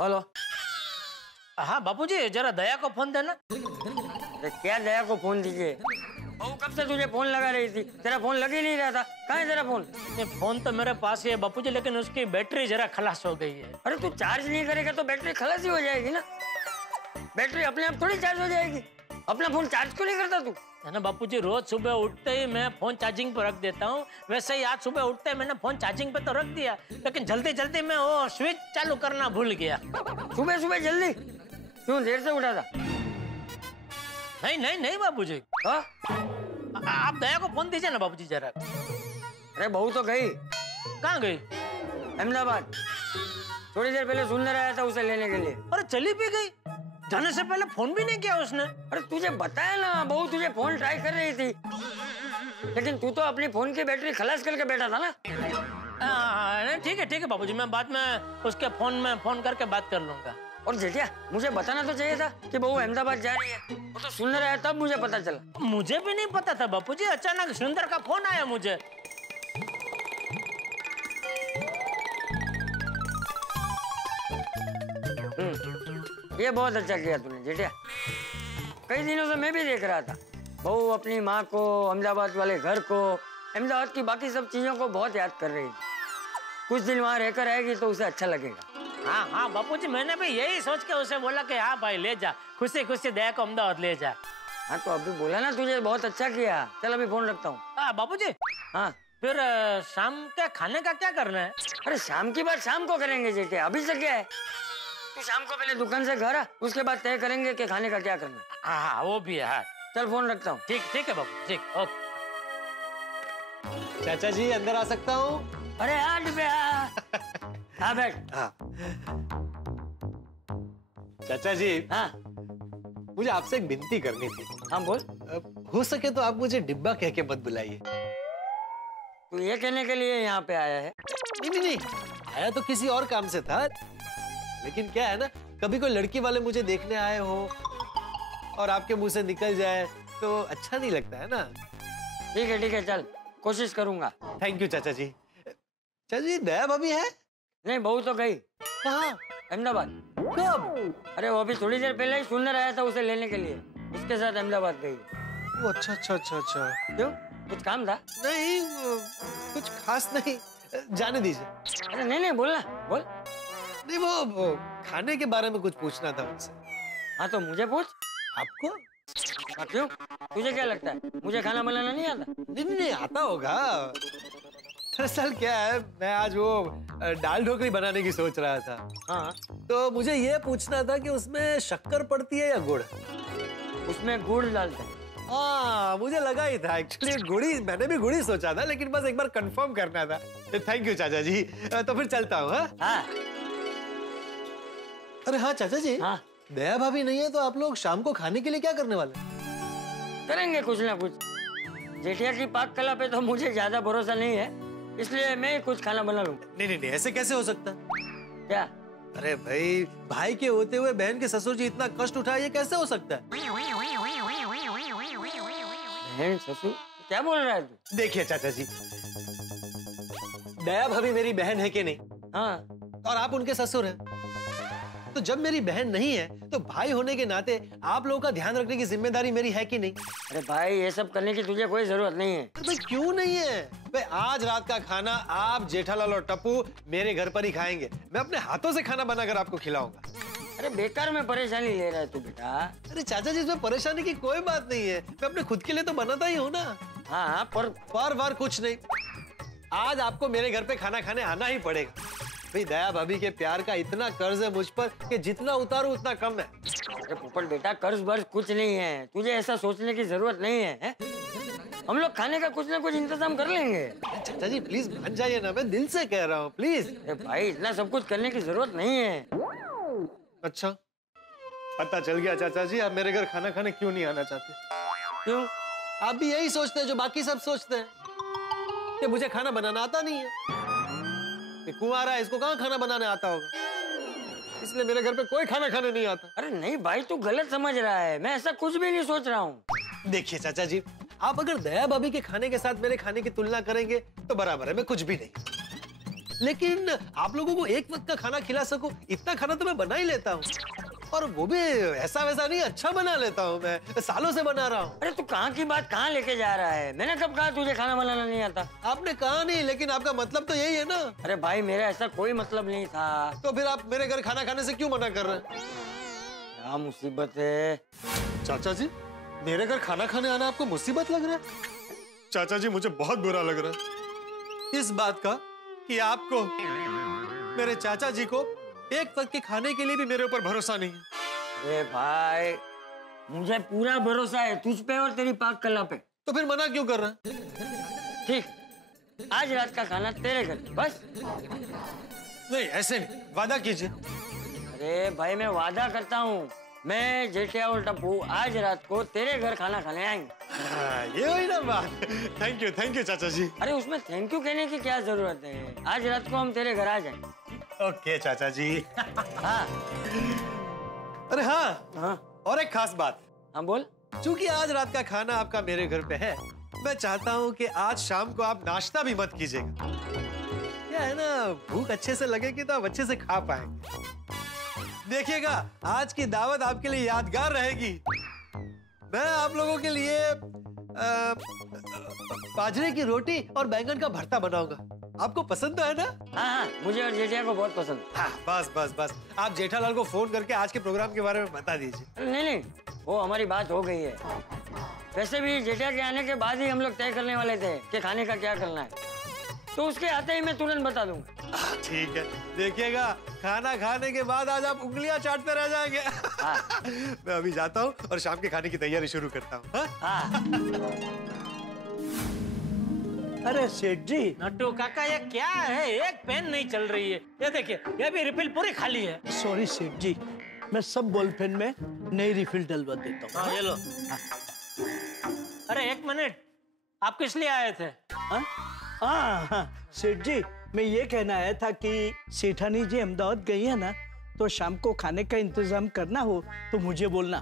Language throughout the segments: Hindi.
हेलो। हाँ बापूजी, जरा दया को फोन देना। अरे क्या दया को फोन दीजिए? बहू कब से तुझे फोन लगा रही थी, तेरा फोन लग ही नहीं रहा था। कहाँ है तेरा फोन? फोन तो मेरे पास ही है बापूजी, लेकिन उसकी बैटरी जरा खलास हो गई है। अरे तू चार्ज नहीं करेगा तो बैटरी खलास ही हो जाएगी ना। बैटरी अपने आप थोड़ी चार्ज हो जाएगी। अपना फोन चार्ज क्यों नहीं करता तू? है ना बापूजी, रोज सुबह उठते ही मैं फोन चार्जिंग पर रख देता हूँ। वैसे ही आज सुबह उठते ही मैंने फोन चार्जिंग पे तो रख दिया, लेकिन जल्दी जल्दी मैं वो स्विच चालू करना भूल गया। सुबह सुबह जल्दी क्यों? देर से उठा था? नहीं नहीं नहीं बापूजी। आप दया को फोन दीजिए ना बापूजी जरा। अरे बहू तो गई। कहाँ गई? अहमदाबाद। थोड़ी देर पहले सुंदर आया था उसे लेने के लिए। अरे चली भी गई? जाने से पहले फोन भी नहीं किया उसने? अरे तुझे बताया ना, बहू तुझे फोन ट्राई कर रही थी, लेकिन तू तो अपनी फोन की बैटरी खलास करके बैठा था ना। ठीक है बापूजी, मैं बाद में उसके फोन में फोन करके बात कर लूंगा। और जेठिया, मुझे बताना तो चाहिए था कि बहू अहमदाबाद जा रही है। वो तो सुंदर आया तब मुझे पता चला। मुझे भी नहीं पता था बापूजी, अचानक सुंदर का फोन आया मुझे। ये बहुत अच्छा किया तूने जेठिया। कई दिनों से मैं भी देख रहा था, बहू अपनी माँ को, अहमदाबाद वाले घर को, अहमदाबाद की बाकी सब चीजों को बहुत याद कर रही थी। कुछ दिन वहाँ रहकर आएगी तो उसे अच्छा लगेगा। हाँ बापूजी, मैंने भी यही सोच के उसे बोला कि हाँ भाई ले जा, खुशी खुशी दया को अहमदाबाद ले जा। हाँ तो अभी बोला ना तुझे, बहुत अच्छा किया। चल अभी फोन रखता हूँ। हाँ बापूजी। हाँ फिर शाम के खाने का क्या करना है? अरे शाम की बात शाम को करेंगे जेठिया, अभी से क्या है? तू शाम को पहले दुकान से घर आ, उसके बाद तय करेंगे कि खाने का क्या करना है। हाँ वो भी है। हाँ चल फोन रखता हूँ। ठीक है बापू, ठीक, ओके। चाचा जी अंदर आ सकता हूँ? अरे हाँ बैठ। हाँ। चाचा जी। हाँ मुझे आपसे एक विनती करनी थी। हाँ बोल। हो सके तो आप मुझे डिब्बा कह के मत बुलाइए। तू ये कहने के लिए यहाँ पे आया है? नहीं, आया तो किसी और काम से था, लेकिन क्या है ना, कभी कोई लड़की वाले मुझे देखने आए हो और आपके मुंह से निकल जाए तो अच्छा नहीं लगता है ना। ठीक है चल, कोशिश करूंगा। थैंक यू चाचा जी। चाचा जी दया भाभी है? नहीं, बहू तो गई। कहाँ? अहमदाबाद। कब? अरे वो अभी थोड़ी देर पहले ही सुंदर आया था उसे लेने के लिए, उसके साथ अहमदाबाद गई। अच्छा। क्यों, कुछ काम था? नहीं, कुछ खास नहीं, जाने दीजिए। अरे नहीं बोलना, बोल। नहीं वो खाने के बारे में कुछ पूछना था मुझसे। हाँ तो मुझे पूछ। आपको? क्यों, तुझे क्या लगता है मुझे खाना बनाना नहीं आता? नहीं आता होगा। दरअसल क्या है, मैं आज वो दाल ढोकली बनाने की सोच रहा था। हाँ तो मुझे ये पूछना था कि उसमें शक्कर पड़ती है या गुड़? उसमें गुड़ डालते हैं। हाँ मुझे लगा ही था, एक्चुअली गुड़ी, मैंने भी गुड़ी सोचा था, लेकिन बस एक बार कंफर्म करना था। थैंक यू चाचा जी। तो फिर चलता हूँ। हाँ। अरे हाँ चाचा जी। हाँ। दया भाभी नहीं है तो आप लोग शाम को खाने के लिए क्या करने वाले? करेंगे कुछ ना कुछ। जेठिया की पाक कला पे तो मुझे ज्यादा भरोसा नहीं है, इसलिए मैं कुछ खाना बना लूंगा। नहीं, ऐसे कैसे हो सकता? क्या? अरे भाई के होते हुए बहन के ससुर जी इतना कष्ट उठाए, ये कैसे हो सकता है? बहन ससुर क्या बोल रहा है तू? देखिए चाचा जी, दया भाभी मेरी बहन है कि नहीं? हाँ। और आप उनके ससुर हैं, तो जब मेरी बहन नहीं है तो भाई होने के नाते आप लोगों का ध्यान रखने की जिम्मेदारी मेरी है कि नहीं? अरे भाई, ये सब करने की तुझे कोई जरूरत नहीं है। भाई क्यों नहीं है? भाई आज रात का खाना आप, जेठालाल और टप्पू मेरे घर पर ही खाएंगे। मैं अपने हाथों से खाना बनाकर आपको खिलाऊंगा। अरे बेकार में परेशानी ले रहा है तू बेटा। अरे चाचा जी, इसमें परेशानी की कोई बात नहीं है, मैं अपने खुद के लिए तो बनाता ही हूँ ना। हाँ पर कुछ नहीं, आज आपको मेरे घर पे खाना खाने आना ही पड़ेगा। भाई दया भाभी के प्यार का इतना कर्ज है मुझ पर कि जितना उतारूं उतना कम है। अरे पोपट बेटा, कर्ज बर्ज कुछ नहीं है, तुझे ऐसा सोचने की जरूरत नहीं है? हम लोग खाने का कुछ ना कुछ इंतजाम कर लेंगे। चाचा जी प्लीज मान जाइए ना, मैं दिल से कह रहा हूँ, प्लीज। अरे भाई, इतना सब कुछ करने की जरूरत नहीं है। अच्छा, पता चल गया चाचा जी, आप मेरे घर खाना खाने क्यों नहीं आना चाहते। क्यों? आप भी यही सोचते हैं जो बाकी सब सोचते हैं, कि मुझे खाना बनाना आता नहीं है। कुंवारा है, इसको कहाँ खाना बनाने आता होगा, इसलिए मेरे घर पे कोई खाना खाने नहीं आता। अरे नहीं भाई, तू गलत समझ रहा है, मैं ऐसा कुछ भी नहीं सोच रहा हूँ। देखिए चाचा जी, आप अगर दया भाभी के खाने के साथ मेरे खाने की तुलना करेंगे तो बराबर है, मैं कुछ भी नहीं। लेकिन आप लोगों को एक वक्त का खाना खिला सकूं इतना खाना तो मैं बना ही लेता हूँ, और वो भी ऐसा वैसा नहीं, अच्छा बना लेता हूँ, मैं सालों से बना रहा हूँ। अरे तू कहाँ की बात कहाँ लेके जा रहा है? मैंने कब कहा तुझे खाना बनाना नहीं आता? आपने कहा नहीं, लेकिन आपका मतलब तो यही है ना। अरे भाई मेरा ऐसा कोई मतलब नहीं था। तो फिर आप मेरे घर खाना खाने से क्यों मना कर रहे हैं? क्या मुसीबत है? चाचा जी, मेरे घर खाना खाने आना आपको मुसीबत लग रहा है? चाचा जी, मुझे बहुत बुरा लग रहा है इस बात का कि आपको, मेरे चाचा जी को एक वक्त के खाने के लिए भी मेरे ऊपर भरोसा नहीं है। अरे भाई मुझे पूरा भरोसा है तुझ पे और तेरी पाक कला पे। तो फिर मना क्यों कर रहा है? ठीक, आज रात का खाना तेरे घर, बस। नहीं, ऐसे नहीं, वादा कीजिए। अरे भाई मैं वादा करता हूँ, मैं जेठिया और टप्पू आज रात को तेरे घर खाना खाने आएंगे। ये हुई ना बात। थैंक यू चाचा जी। अरे उसमें थैंक यू कहने की क्या जरूरत है? आज रात को हम तेरे घर आ जाएंगे। ओके चाचा जी। हाँ अरे हाँ, हाँ और एक खास बात। हाँ बोल। चूंकि आज रात का खाना आपका मेरे घर पे है, मैं चाहता हूँ कि आज शाम को आप नाश्ता भी मत कीजिएगा। क्या है ना, भूख अच्छे से लगेगी तो आप अच्छे से खा पाएंगे। देखिएगा, आज की दावत आपके लिए यादगार रहेगी। मैं आप लोगों के लिए बाजरे की रोटी और बैंगन का भरता बनाऊंगा। आपको पसंद तो है ना? हाँ हाँ, मुझे और जेठिया को बहुत पसंद। हाँ, बस आप जेठालाल को फोन करके आज के प्रोग्राम के बारे में बता दीजिए। नहीं, वो हमारी बात हो गई है। वैसे भी जेठिया के आने के बाद ही हम लोग तय करने वाले थे कि खाने का क्या करना है, तो उसके आते ही मैं तुरंत बता दूंगा। ठीक है, देखिएगा खाना खाने के बाद आज आप उंगलियां चाटते रह जाएंगे। हाँ। मैं अभी जाता हूँ और शाम के खाने की तैयारी शुरू करता हूँ। हाँ? हाँ। अरे सेठ जी, नट्टू काका ये क्या है? एक पेन नहीं चल रही है। ये देखिए, ये भी रिफिल पूरी खाली है। सॉरी सेठ जी, मैं सब बॉल पेन में नई रिफिल डलवा देता हूँ। हाँ, ये लो। अरे एक मिनट, आप किस लिए आए थे? हाँ, सेठ जी, मैं ये कहना आया था कि सेठानी जी अहमदाबाद गई है ना, तो शाम को खाने का इंतजाम करना हो तो मुझे बोलना।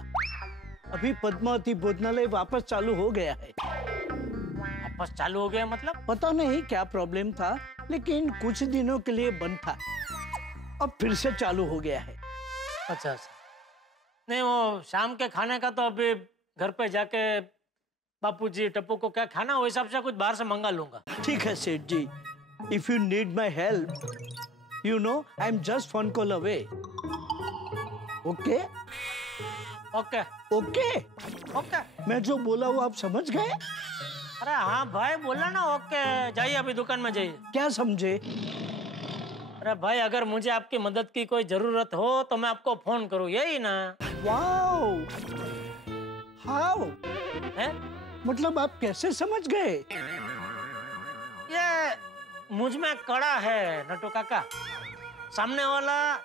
अभी पद्मावती भोजनालय वापस चालू हो गया है। वापस चालू हो गया मतलब? पता नहीं क्या प्रॉब्लम था, लेकिन कुछ दिनों के लिए बंद था, अब फिर से चालू हो गया है। अच्छा। नहीं, वो शाम के खाने का तो अभी घर पे जाके बापूजी टप्पू को क्या खाना, वो हिसाब से कुछ बाहर से मंगा लूंगा। ठीक है सेठ जी, if you need my help, you know I am just phone call away. Okay okay okay okay. मैं जो बोला वो आप समझ गए? अरे हाँ भाई, बोला ना ओके। जाइए अभी दुकान में जाइए। क्या समझे? अरे भाई, अगर मुझे आपकी मदद की कोई जरूरत हो तो मैं आपको फोन करूँ, यही ना? वाओ, हाउ, है? मतलब आप कैसे समझ गए? ये मुझ में कड़ा है नट्टू काका। सामने वाला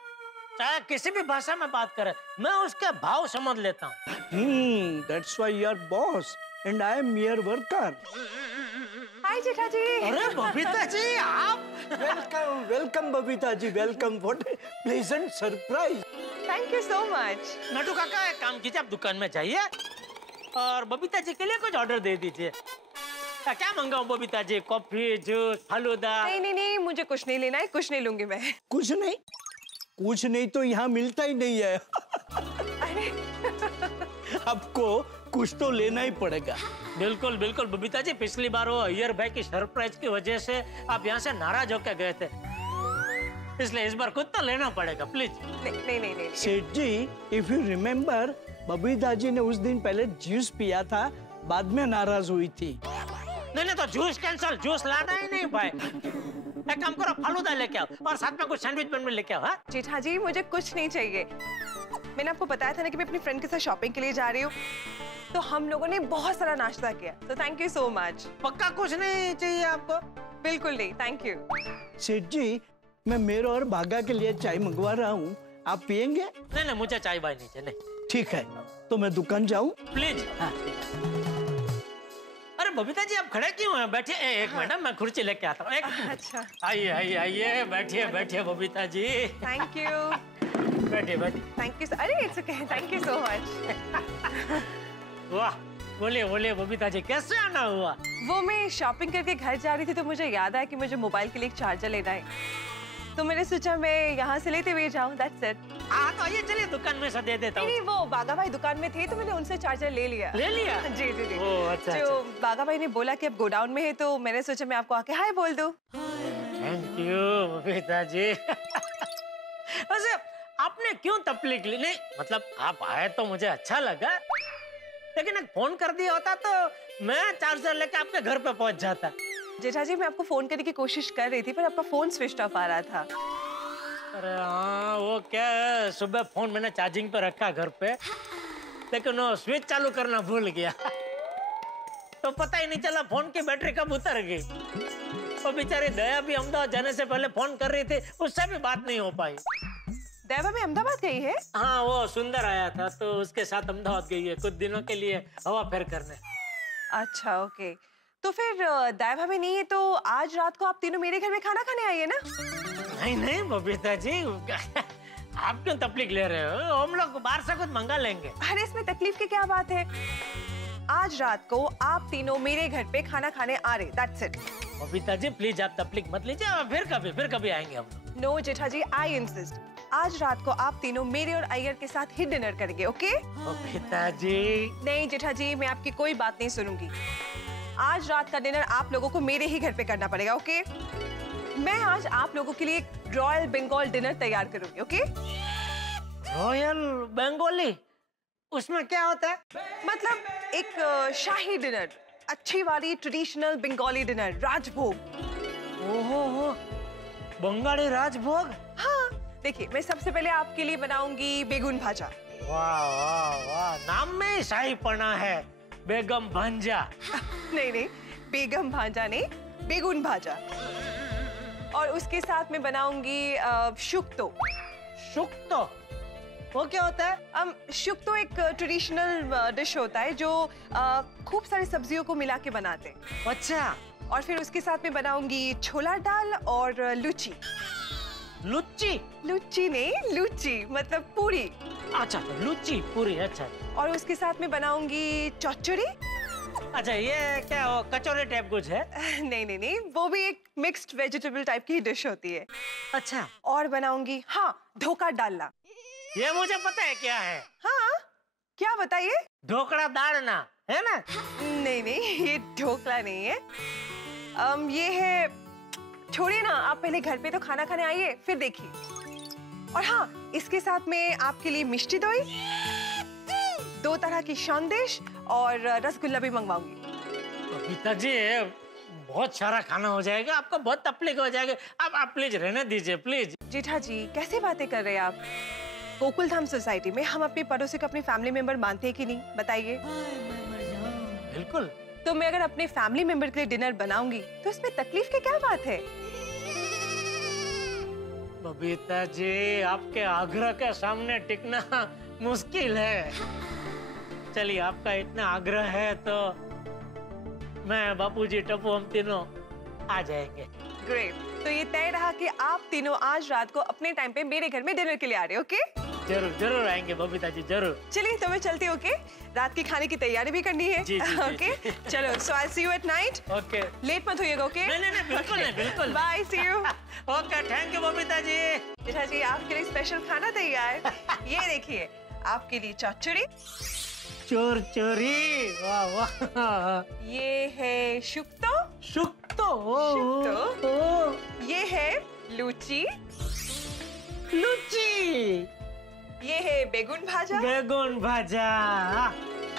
चाहे किसी भी भाषा में बात करे, मैं उसके भाव समझ लेता हूँ। That's why you are boss and I am your worker. Hi Jetha ji. अरे बबीता जी, आप? Welcome welcome Babita ji, welcome. What a pleasant surprise. Thank you so much. Nattu काका, एक काम कीजिए, आप दुकान में जाइए और बबीता जी के लिए कुछ ऑर्डर दे दीजिए। क्या मंगाऊं बबीता जी? Coffee, juice, falooda? नहीं, मुझे कुछ नहीं लेना है, कुछ नहीं लूंगी मैं। कुछ नहीं तो यहाँ मिलता ही नहीं है। अरे आपको कुछ तो लेना ही पड़ेगा। बिल्कुल बिल्कुल बबीता जी, पिछली बार वो अय्यर भाई की सरप्राइज की वजह से आप यहाँ से नाराज होकर गए थे, इसलिए इस बार कुछ तो लेना पड़ेगा, प्लीज। नहीं। सेठ जी, if you remember, Babita ji ने उस दिन पहले जूस पिया था, बाद में नाराज हुई थी। नहीं तो जूस कैंसल, जूस लाना ही नहीं भाई। एक काम करो, फालूदा लेके आओ और साथ में कुछ सैंडविच बन में लेके आओ। हाँ जेठा जी, मुझे कुछ नहीं चाहिए। मैंने आपको बताया था ना कि मैं अपनी फ्रेंड के साथ शॉपिंग के लिए जा रही हूँ, तो हम लोगों ने बहुत सारा नाश्ता किया, तो थैंक यू सो मच। पक्का कुछ नहीं चाहिए आपको? बिल्कुल नहीं, थैंक यू। सेठ जी, मैं मेरे और भागा के लिए चाय मंगवा रहा हूँ, आप पियेंगे? नहीं, मुझे चाय बाय नहीं चाहिए। ठीक है, तो मैं दुकान जाऊँ? प्लीज। हाँ। अरे बबीता जी, आप खड़े क्यों हैं? बैठिए। एक मिनट, मैं कुर्सी लेके आता हूँ। अच्छा। आइए, बैठिए बबीता जी। Thank you. बैठिए। Thank you. अरे it's okay, thank you so much. वाह, बोलिए बोलिए बबीता जी, कैसे आना हुआ? वो मैं शॉपिंग करके घर जा रही थी तो मुझे याद आया कि मुझे मोबाइल के लिए एक चार्जर लेना है, तो मैंने सोचा मैं यहाँ से लेते हुए जाऊँ। That's it. हाँ तो आइए चलिए दुकान में से दे देता हूँ। नहीं, वो बागा भाई दुकान में थे तो मैंने उनसे चार्जर ले लिया। ले लिया? जी जी जी। ओह, अच्छा, जो बागा भाई ने बोला कि अब गोडाउन में है तो मैंने सोचा मैं आपको आके हाय बोल दूं। थैंक यू बबीता जी। वैसे आपने क्यों तकलीफ ली? नहीं मतलब आप आए तो मुझे अच्छा लगा, लेकिन एक फोन कर दिया होता तो मैं चार्जर लेके आपके घर पे पहुंच जाता। जेठा जी, मैं आपको फोन करने की कोशिश कर रही थी पर आपका फोन स्विच ऑफ आ रहा था। अरे हाँ, वो क्या है, सुबह फोन मैंने चार्जिंग पे रखा घर पे, लेकिन वो स्विच चालू करना भूल गया तो पता ही नहीं चला फोन की बैटरी कब उतर गई। वो बेचारी दया भी अहमदाबाद जाने से पहले फोन कर रही थी, उससे भी बात नहीं हो पाई। दया भी अहमदाबाद गई है? हाँ, वो सुंदर आया था तो उसके साथ अहमदाबाद गई है कुछ दिनों के लिए हवा फेर करने। अच्छा ओके, तो फिर दया भाभी नहीं है तो आज रात को आप तीनों मेरे घर में खाना खाने आइए ना। नहीं नहीं बबीता जी, आप क्यों तकलीफ ले रहे हो? हम लोग बाहर से कुछ मंगा लेंगे। अरे इसमें तकलीफ की क्या बात है, आज रात को आप तीनों मेरे घर पे खाना खाने आ रहे, that's it. Babita ji please आप तकलीफ मत लीजिए, फिर कभी आएंगे हम लोग। No Jetha ji, I insist, आज रात को आप तीनों मेरे और अय्यर के साथ ही डिनर करेंगे, ओके? बबीता जी नहीं जेठा जी, मैं आपकी कोई बात नहीं सुनूंगी। आज रात का डिनर आप लोगों को मेरे ही घर पे करना पड़ेगा, ओके? मैं आज आप लोगों के लिए रॉयल बंगाल डिनर तैयार करूंगी, ओके? रॉयल बंगाली, उसमें क्या होता है? मतलब एक शाही डिनर, अच्छी वाली ट्रेडिशनल बंगाली डिनर, राजभोग। ओहो, बंगाली राजभोग। हाँ, देखिए मैं सबसे पहले आपके लिए बनाऊंगी बेगुन भाजा। वाह वाह वाह, नाम में शाहीपना है, बेगम भांजा। नहीं नहीं, बेगम भांजा नहीं, बेगुन भाजा। और उसके साथ में बनाऊंगी शुक्तो। शुक्तो, वो क्या होता है? शुक्तो एक ट्रेडिशनल डिश होता है जो खूब सारी सब्जियों को मिला के बनाते हैं। अच्छा। और फिर उसके साथ में बनाऊंगी छोला दाल और लुची। लुच्ची? लुच्ची नहीं, लुची मतलब पूरी। अच्छा तो लुच्ची पूरी, अच्छा। और उसके साथ में बनाऊंगी चौचड़ी। अच्छा, ये क्या हो, कचौरी टाइप कुछ है? नहीं नहीं नहीं, वो भी एक मिक्स्ड वेजिटेबल टाइप की डिश होती है। अच्छा। और बनाऊंगी हाँ धोखा डालना। ये मुझे पता है क्या है। हाँ क्या बताइए? ढोकड़ा डालना है ना? नहीं नहीं, ये ढोकला नहीं है। ये है, छोड़िए ना, आप पहले घर पे तो खाना खाने आइए फिर देखिए। और हाँ, इसके साथ में आपके लिए मिष्टी दोई, 2 तरह की संदेश और रसगुल्ला भी मंगवाऊंगी। पिताजी बहुत सारा खाना हो जाएगा, आपको बहुत तकलीफ हो जाएगा, आप प्लीज रहने दीजिए प्लीज। जेठा जी कैसे बातें कर रहे हैं आप? गोकुल धाम सोसाइटी में हम अपने पड़ोसी को अपने फैमिली मेंबर मानते हैं कि नहीं, बताइए? बिल्कुल। तो मैं अगर अपने फैमिली मेंबर के लिए डिनर बनाऊंगी तो इसमें तकलीफ की क्या बात है? बबीता जी आपके आग्रह के सामने टिकना मुश्किल है। चलिए आपका इतना आग्रह है तो मैं, बापूजी, टप्पू, हम तीनों आ जाएंगे। ग्रेट, तो ये तय रहा कि आप तीनों आज रात को अपने टाइम पे मेरे घर में डिनर के लिए आ रहे हो, ओके? जरूर जरूर आएंगे बबीता जी, जरूर। चलिए तो मैं चलती हूँ, ओके? रात के खाने की तैयारी भी करनी है। जी, जी, ओके जी। चलो, so I see you at night. Okay. Late मत होइएगा, ओके? नहीं नहीं नहीं, बिल्कुल नहीं, बिल्कुल। Bye, see you. Okay, thank you Babita ji. Jetha ji आपके लिए स्पेशल खाना तैयार। ये देखिए, आपके लिए चौचड़ी, चोर चोरी, वाह वाह। ये है शुक्तो, शुक्तो, शुक्तो। ये है लुची, लुची। ये है बेगुन भाजा, बेगुन भाजा।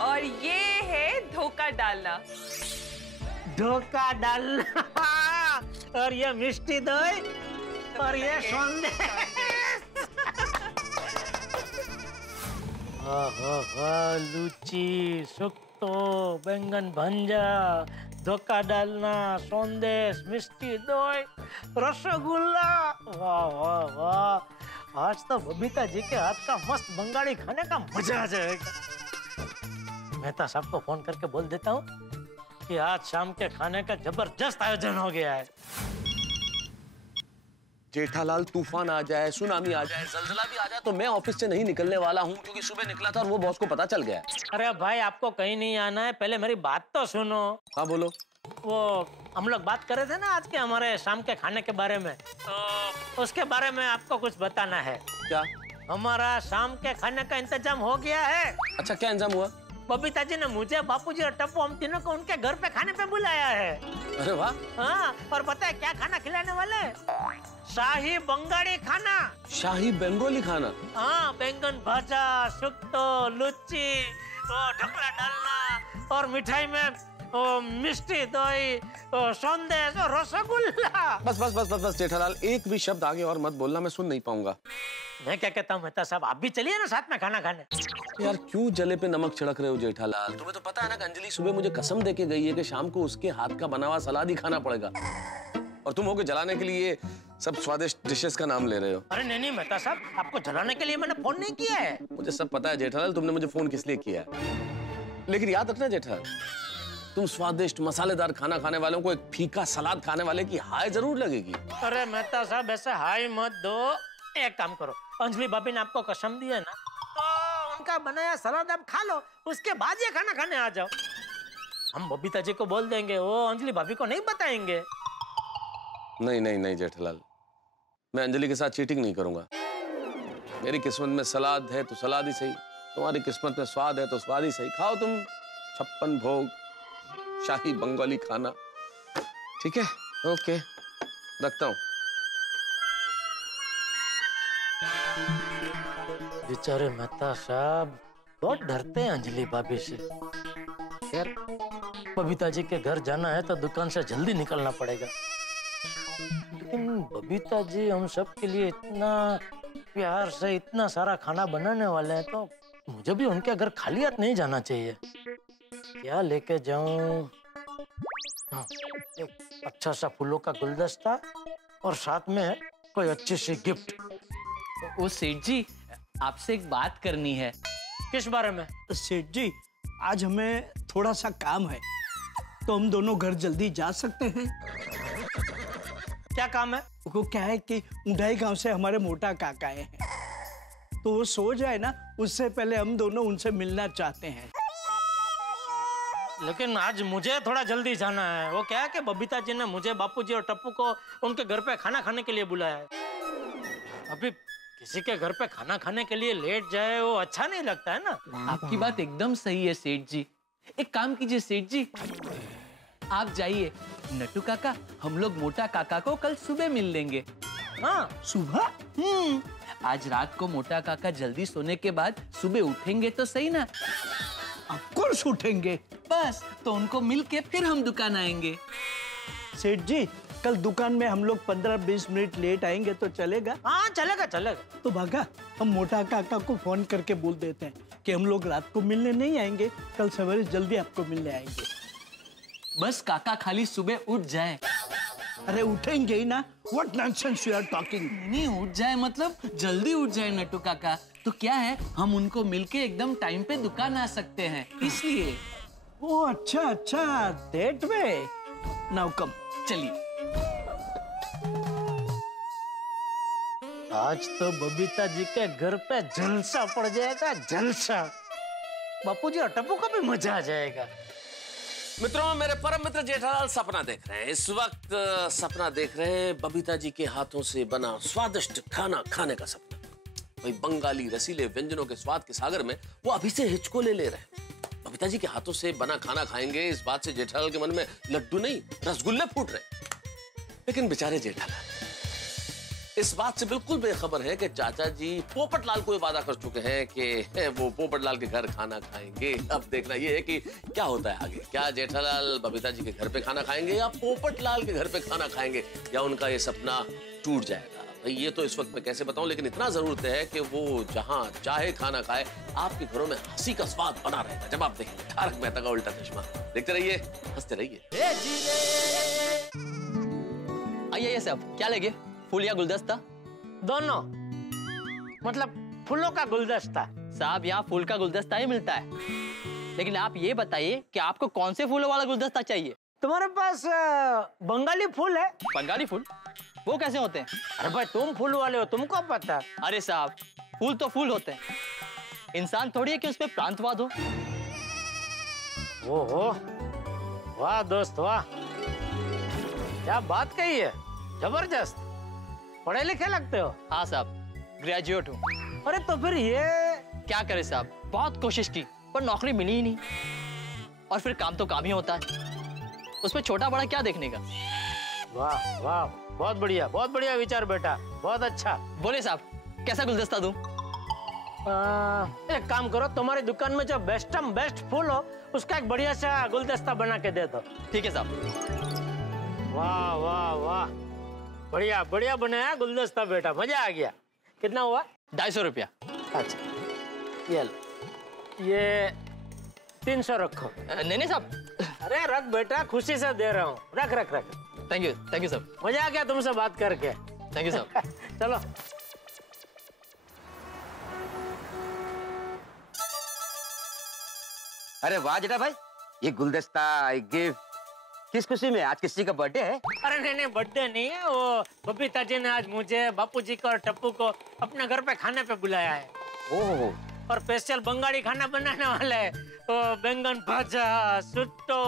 और ये है धोखा डालना। धोखा डालना। और ये मिष्टी दही और ये संदेश। लुची, सुक्तो, बैंगन भंजा, धोखा डालना, संदेश, मिष्टी दही, रसगुल्ला। वाह वाह वाह, आज तो बबीता जी के हाथ का मस्त बंगाली खाने का मजा आ जाएगा। मेहता साहब को फोन करके बोल देता हूँ कि आज शाम के खाने का जबरदस्त आयोजन हो गया है। जेठालाल तूफान आ जाए, सुनामी आ जाए, जलजला भी आ जाए तो मैं ऑफिस से नहीं निकलने वाला हूँ, क्योंकि सुबह निकला था और वो बॉस को पता चल गया है। अरे भाई आपको कहीं नहीं आना है, पहले मेरी बात तो सुनो। हाँ बोलो। वो हम लोग बात कर रहे थे ना आज के हमारे शाम के खाने के बारे में, तो उसके बारे में आपको कुछ बताना है। क्या? हमारा शाम के खाने का इंतजाम हो गया है। अच्छा, क्या इंतजाम हुआ? बबीता जी ने मुझे, बापूजी और टप्पू हम तीनों को उनके घर पे खाने पे बुलाया है। अरे वाह। हाँ, और पता है क्या खाना खिलाने वाले? शाही बंगाली खाना। शाही बंगाली खाना? हाँ, बैंगन भाजा, सुक्तो, लुच्ची, ढोकला डालना और मिठाई में मिष्टी दही, संदेश और रसगुल्ला। बस बस बस बस बस जेठालाल, एक भी शब्द आगे और मत बोलना, मैं सुन नहीं पाऊंगा। मैं क्या कहता हूँ मेहता साहब, आप भी चलिए ना साथ में खाना खाने। यार क्यों जले पे नमक छिड़क रहे हो जेठालाल? तुम्हें तो पता है ना कि अंजलि सुबह मुझे कसम दे के गई है कि शाम को उसके हाथ का बना हुआ सलाद ही खाना पड़ेगा, और तुम होके जलाने के लिए सब स्वादिष्ट डिशेस का नाम ले रहे हो। अरे नहीं मेहता साहब, आपको जलाने के लिए मैंने फोन नहीं किया है। मुझे सब पता है जेठालाल, तुमने मुझे फोन किस लिए किया है, लेकिन याद रखना जेठालाल, तुम स्वादिष्ट मसालेदार खाना खाने वालों को एक फीका सलाद खाने वाले की हाय जरूर लगेगी। अरे मेहता साहब ऐसे हाय मत दो, एक काम करो, अंजलि भाभी ने आपको कसम दी है ना, तो उनका बनाया सलाद आप खा लो, उसके बाद ये खाना खाने आ जाओ। हम बबीता जी को बोल देंगे, वो अंजलि भाभी को नहीं बताएंगे। नहीं नहीं नहीं जेठालाल, मैं अंजलि के साथ चीटिंग नहीं करूंगा। मेरी किस्मत में सलाद है तो सलाद ही सही, तुम्हारी किस्मत में स्वाद है तो स्वाद ही सही। खाओ तुम 56 भोग शाही बंगाली खाना, ठीक है? ओके, रखता हूँ। बेचारे मेहता साहब बहुत डरते हैं अंजलि भाभी से। यार बबीता जी के घर जाना है तो दुकान से जल्दी निकलना पड़ेगा, लेकिन बबीता जी हम सब के लिए इतना प्यार से इतना सारा खाना बनाने वाले हैं, तो मुझे भी उनके घर खाली हाथ नहीं जाना चाहिए। क्या लेके जाऊं? हाँ, एक अच्छा सा फूलों का गुलदस्ता और साथ में कोई अच्छी सी गिफ्ट। ओ सेठ जी, आपसे एक बात करनी है। किस बारे में? सेठ जी, आज हमें थोड़ा सा काम है, तो हम दोनों घर जल्दी जा सकते हैं? क्या काम है? वो क्या है कि उंडाई गांव से हमारे मोटा काका आए हैं, तो वो सो जाए ना, उससे पहले हम दोनों उनसे मिलना चाहते हैं। लेकिन आज मुझे थोड़ा जल्दी जाना है। वो क्या है कि बबीता जी ने मुझे, बापूजी और टप्पू को उनके घर पे खाना खाने के लिए बुलाया है। अभी किसी के घर पे खाना खाने के लिए लेट जाए वो अच्छा नहीं लगता है ना। आपकी बात एकदम सही है सेठ जी। एक काम कीजिए सेठ जी, आप जाइए, नटू काका हम लोग मोटा काका को कल सुबह मिल लेंगे। हाँ सुबह? आज रात को मोटा काका जल्दी सोने के बाद सुबह उठेंगे तो सही ना? ऑफकोर्स उठेंगे। बस तो उनको मिल के फिर हम दुकान आएंगे। सेठ जी, कल दुकान में हम लोग 15-20 मिनट लेट आएंगे तो चलेगा? हाँ चलेगा चलेगा। तो भागा, हम मोटा काका को फोन करके बोल देते हैं कि हम लोग रात को मिलने नहीं आएंगे, कल सवेरे जल्दी आपको मिलने आएंगे। बस काका खाली सुबह उठ जाए। अरे उठेंगे ही ना, what nonsense you are talking. नहीं उठ जाए मतलब जल्दी उठ जाए नटू काका, तो क्या है हम उनको मिलके एकदम टाइम पे दुकान आ सकते हैं, इसलिए। ओ अच्छा, दैट वे। नाउ कम, चलिए। आज तो बबीता जी के घर पे जलसा पड़ जाएगा, जलसा। बापूजी और टप्पू को भी मजा आ जाएगा। मित्रों, मेरे परम मित्र जेठालाल सपना देख रहे हैं इस वक्त। सपना देख रहे हैं बबीता जी के हाथों से बना स्वादिष्ट खाना खाने का सपना। भाई बंगाली रसीले व्यंजनों के स्वाद के सागर में वो अभी से हिचकोले ले रहे हैं। बबीता जी के हाथों से बना खाना खाएंगे, इस बात से जेठालाल के मन में लड्डू नहीं रसगुल्ले फूट रहे। लेकिन बेचारे जेठालाल इस बात से बिल्कुल बेखबर है कि चाचा जी पोपटलाल को वादा कर चुके हैं कि वो पोपटलाल के घर खाना खाएंगे। अब देखना ये है कि क्या होता है आगे। क्या जेठालाल बबीता जी के घर पे खाना खाएंगे या पोपटलाल के घर पे खाना खाएंगे, या उनका ये सपना टूट जाएगा? भाई ये तो इस वक्त मैं कैसे बताऊं, लेकिन इतना जरूर है कि वो जहां चाहे खाना खाए, आपके घरों में हंसी का स्वाद बना रहेगा जब आप देखेंगे तारक मेहता का उल्टा चश्मा। देखते रहिए, हंसते रहिए। आइए साहब, क्या लेंगे, फूल या गुलदस्ता? दोनों, मतलब फूलों का गुलदस्ता। साहब यहाँ फूल का गुलदस्ता ही मिलता है, लेकिन आप ये बताइए कि आपको कौन से फूलों वाला गुलदस्ता चाहिए? तुम्हारे पास बंगाली फूल है? बंगाली फूल? वो कैसे होते हैं? अरे भाई तुम फूल वाले हो, तुमको पता। अरे साहब, फूल तो फूल होते हैं, इंसान थोड़ी है कि उसमें प्रांतवाद हो। ओहो, वाह दोस्त वाह, क्या बात कही है, जबरदस्त। पढ़े लिखे लगते हो? हाँ साहब, ग्रेजुएट हूँ। अरे तो फिर ये क्या करे साहब, बहुत कोशिश की पर नौकरी मिली ही नहीं। और फिर काम तो काम ही होता है, उसमें छोटा बड़ा क्या देखने का। वाह वाह, बहुत बढ़िया विचार बेटा, बहुत अच्छा। बोले साहब, कैसा गुलदस्ता दूं? एक काम करो, तुम्हारी दुकान में जो बेस्ट फूल हो उसका एक बढ़िया सा गुलदस्ता बना के दे दो। ठीक है साहब। वाह वाह वाह, बढ़िया बनाया गुलदस्ता बेटा, मजा आ गया। कितना हुआ? 250 रुपया। अच्छा ये लो, ये 300 रखो। नहीं साहब। अरे रख बेटा, खुशी से दे रहा हूँ, रख। थैंक यू साहब। मजा आ गया तुमसे बात करके। थैंक यू साहब। चलो। अरे वाह जेठा भाई, ये गुलदस्ता, ये गिफ्ट किस खुशी में? आज किसी का बर्थडे है? अरे नहीं, बर्थडे नहीं है, वो बबीता जी ने आज मुझे, बापूजी को और टप्पू को अपने घर पे खाने पे बुलाया है। ओह, और स्पेशल बंगाली खाना बनाने वाला है। वो बैंगन भाजा, सुट्टो,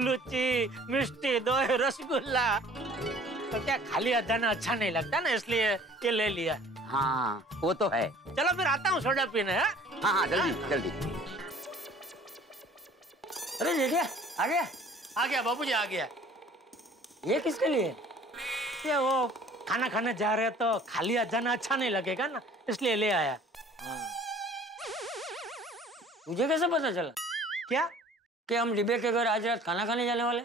लुची, मिष्टी, दही, रसगुल्ला। तो क्या खाली हाथ जाना अच्छा नहीं लगता ना, इसलिए ये ले लिया। हाँ वो तो है। चलो फिर आता हूँ सोडा पीने। हाँ जल्दी। अरे जेठिया आ गया? आ गया बाबूजी, आ गया। ये किसके लिए? ये वो खाना खाने जा रहे तो खाली हाथ जाना अच्छा नहीं लगेगा ना, इसलिए ले आया। मुझे कैसे पता चला? क्या? कि हम डिब्बे के घर आज रात खाना खाने जाने वाले?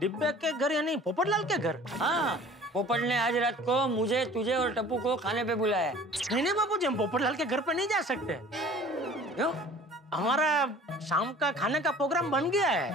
डिब्बे के घर यानी पोपटलाल के घर? हाँ, पोपट ने आज रात को मुझे, तुझे और टप्पू को खाने पे बुलाया। नहीं बाबूजी, हम पोपटलाल के घर पे नहीं जा सकते। क्यों? हमारा शाम का खाने का प्रोग्राम बन गया है।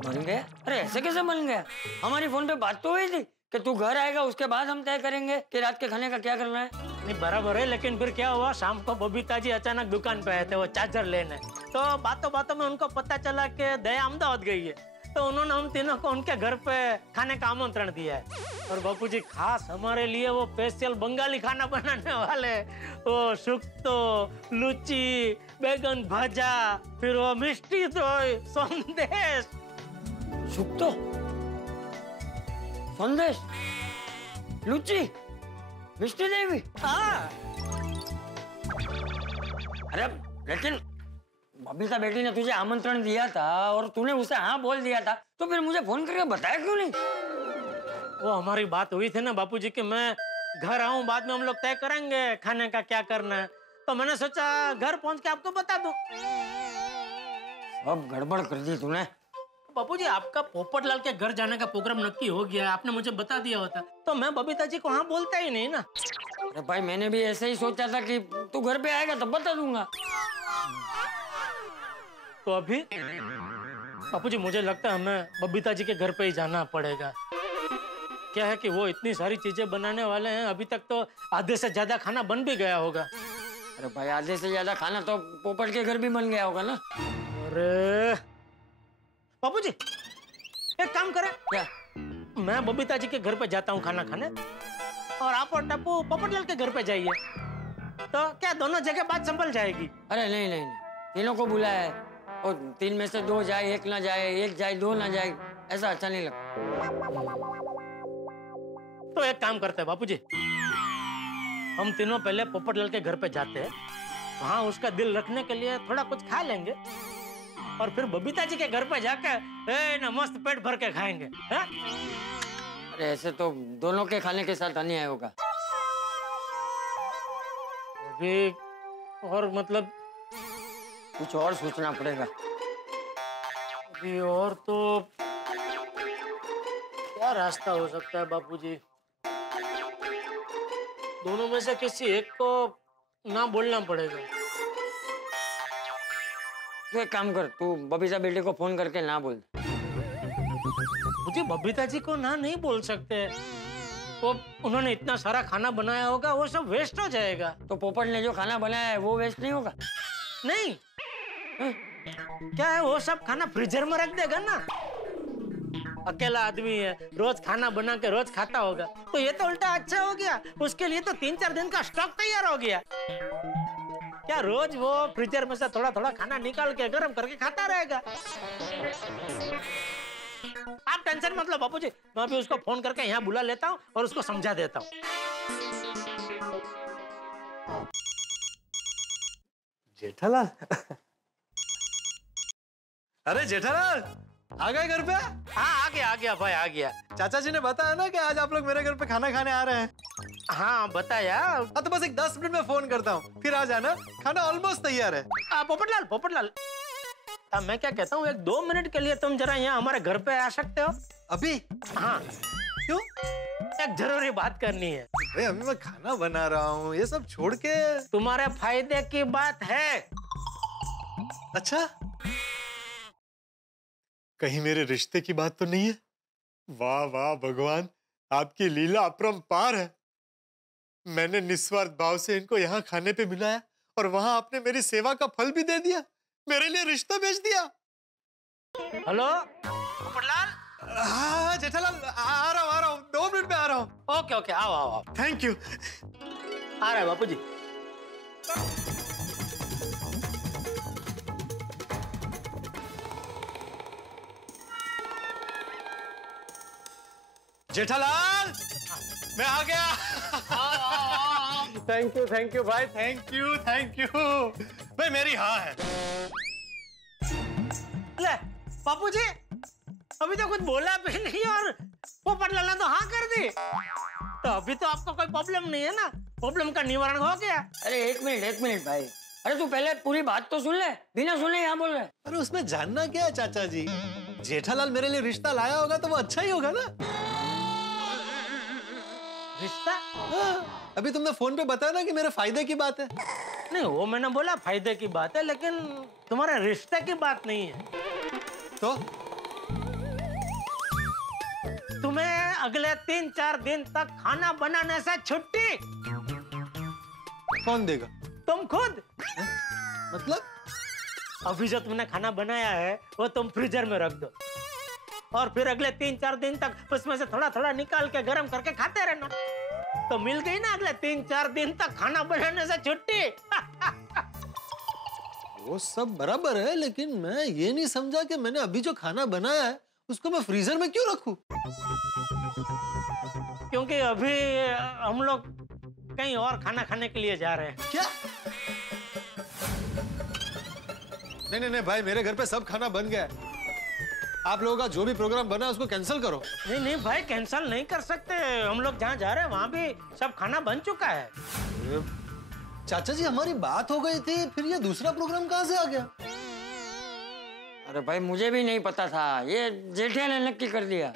बन गया? अरे ऐसे कैसे बन गया? हमारी फोन पे बात तो हुई थी कि तू घर आएगा, उसके बाद हम तय करेंगे कि रात के खाने का क्या करना है। नहीं बराबर है, लेकिन फिर क्या हुआ, शाम को बबीता जी अचानक दुकान पे आए थे वो चार्जर लेने। तो बातों में उनको पता चला कि दया अहमदाबाद गई है, तो उन्होंने हम तीनों को उनके घर पे खाने का आमंत्रण दिया है। और बापूजी खास हमारे लिए वो स्पेशल बंगाली खाना बनाने वाले, वो सुक्तो, लुची, बैगन भाजा, फिर वो मिष्टी दोई, संदेश। सुक्तो, संदेश, लुची, मिष्टी देवी। हाँ। अरे लेकिन बबीता बेटी ने तुझे आमंत्रण दिया था और तूने उसे हाँ बोल दिया था, तो फिर मुझे फोन करके बताया क्यों नहीं? वो हमारी बात हुई थी ना बापूजी कि मैं घर आऊं, बाद में हम लोग तय करेंगे खाने का क्या करना है। तो मैंने सोचा घर पहुंच के आपको बता दूं। अब गड़बड़ कर दी तूने। बापूजी आपका पोपटलाल के घर जाने का प्रोग्राम नक्की हो गया, आपने मुझे बता दिया होता तो मैं बबीता जी को हाँ बोलता ही नहीं ना। अरे भाई मैंने भी ऐसे ही सोचा था कि तू घर पे आएगा तब बता दूंगा। तो अभी बापूजी मुझे लगता है हमें बबीता जी के घर पे ही जाना पड़ेगा। क्या है कि वो इतनी सारी चीजें बनाने वाले हैं, अभी तक तो आधे से ज्यादा खाना बन भी गया होगा। अरे भाई आधे से ज्यादा खाना तो पोपट के घर भी बन गया होगा ना। अरे बापूजी एक काम करें, क्या? मैं बबीता जी के घर पे जाता हूँ खाना खाने और आप और टप्पू पोपटलाल के घर पे जाइए, तो क्या दोनों जगह बात संभल जाएगी? अरे नहीं, तीनों को बुलाया है और 3 में से 2 जाए, 1 ना जाए, 1 जाए 2 ना जाए, ऐसा अच्छा नहीं लगता। तो एक काम करते हैं बापूजी, हम तीनों पहले पोपटलाल के घर पे जाते हैं, वहाँ उसका दिल रखने के लिए थोड़ा कुछ खा लेंगे और फिर बबीता जी के घर पे जाकर मस्त पेट भर के खाएंगे। है? अरे ऐसे तो दोनों के खाने के साथ अन्याय होगा। अभी और मतलब कुछ और सोचना पड़ेगा। अभी और तो क्या रास्ता हो सकता है बापूजी? दोनों में से किसी एक को ना बोलना पड़ेगा। तो एक काम कर, तू बबीता बेटी को फोन करके ना बोल। मुझे बबीता जी को ना नहीं बोल सकते, वो उन्होंने इतना सारा खाना बनाया होगा, वो सब वेस्ट हो जाएगा। तो पोपट ने जो खाना बनाया है वो वेस्ट नहीं होगा? नहीं क्या है, वो सब खाना फ्रीजर में रख देगा ना। अकेला आदमी है, रोज खाना बना के रोज खाता होगा, तो ये तो उल्टा अच्छा हो गया। उसके लिए तो 3-4 दिन का स्टॉक तैयार हो गया। क्या रोज वो फ्रीजर में से थोड़ा थोड़ा खाना निकाल के गर्म करके खाता रहेगा। आप टेंशन मत लो बापूजी, मैं अभी उसको फोन करके यहाँ बुला लेता हूँ और उसको समझा देता हूँ। जेठालाल अरे जेठालाल आ गए घर पे? हाँ आ गया भाई आ गया। चाचा जी ने बताया ना कि आज आप लोग मेरे घर पे खाना खाने आ रहे हैं। हाँ बताया। हाँ तो बस एक 10 मिनट में फोन करता हूँ, फिर आ जाना, खाना ऑलमोस्ट तैयार है। पोपटलाल मैं क्या कहता हूँ, 1-2 मिनट के लिए तुम जरा यहाँ हमारे घर पे आ सकते हो? अभी? हाँ। क्यों? एक जरूरी बात करनी है। अरे अभी मैं खाना बना रहा हूँ, ये सब छोड़ के। तुम्हारे फायदे की बात है। अच्छा, कहीं मेरे रिश्ते की बात तो नहीं है? वाह वाह भगवान, आपकी लीला अपरंपार है। मैंने निस्वार्थ भाव से इनको यहाँ खाने पे मिलाया और वहां आपने मेरी सेवा का फल भी दे दिया, मेरे लिए रिश्ता भेज दिया। हेलो पोपटलाल। हाँ जेठालाल आ रहा हूँ 2 मिनट में आ रहा हूँ। ओके आओ। Thank you. आ रहा है बापूजी। जेठालाल मैं आ गया। थैंक यू भाई, थैंक यू भाई, मेरी हाँ है। ले बापूजी, अभी तो कुछ बोला भी नहीं और पोपटलाल ने तो हाँ कर दी। तो अभी तो आपको कोई प्रॉब्लम नहीं है ना? प्रॉब्लम का निवारण हो गया। अरे एक मिनट भाई, अरे तू पहले पूरी बात तो सुन ले, बिना सुने यहाँ बोल रहे। अरे उसमें जानना क्या है चाचा जी, जेठालाल मेरे लिए रिश्ता लाया होगा तो वो अच्छा ही होगा ना। रिश्ता? हाँ, अभी तुमने फोन पे बताया ना कि मेरे फायदे की बात है। नहीं वो मैंने बोला फायदे की बात है, लेकिन तुम्हारे रिश्ते की बात नहीं है। तो तुम्हें अगले 3-4 दिन तक खाना बनाने से छुट्टी। कौन देगा? तुम खुद। मतलब? अभी जो तुमने खाना बनाया है वो तुम फ्रीजर में रख दो और फिर अगले 3-4 दिन तक उसमें से थोड़ा थोड़ा निकाल के गर्म करके खाते रहना। तो मिल गई ना अगले 3-4 दिन तक खाना बनाने से छुट्टी। वो सब बराबर है, लेकिन मैं ये नहीं समझा कि मैंने अभी जो खाना बनाया है उसको मैं फ्रीजर में क्यों रखूं? क्योंकि अभी हम लोग कहीं और खाना खाने के लिए जा रहे हैं। क्या? नहीं भाई, मेरे घर पे सब खाना बन गया है। आप लोगों का जो भी प्रोग्राम बना उसको कैंसिल करो। नहीं भाई, कैंसिल नहीं कर सकते। हम लोग जहाँ जा रहे हैं वहाँ भी सब खाना बन चुका है। चाचा जी हमारी बात हो गई थी, फिर ये दूसरा प्रोग्राम कहाँ से आ गया? अरे भाई मुझे भी नहीं पता था, ये जेठिया ने नक्की कर दिया।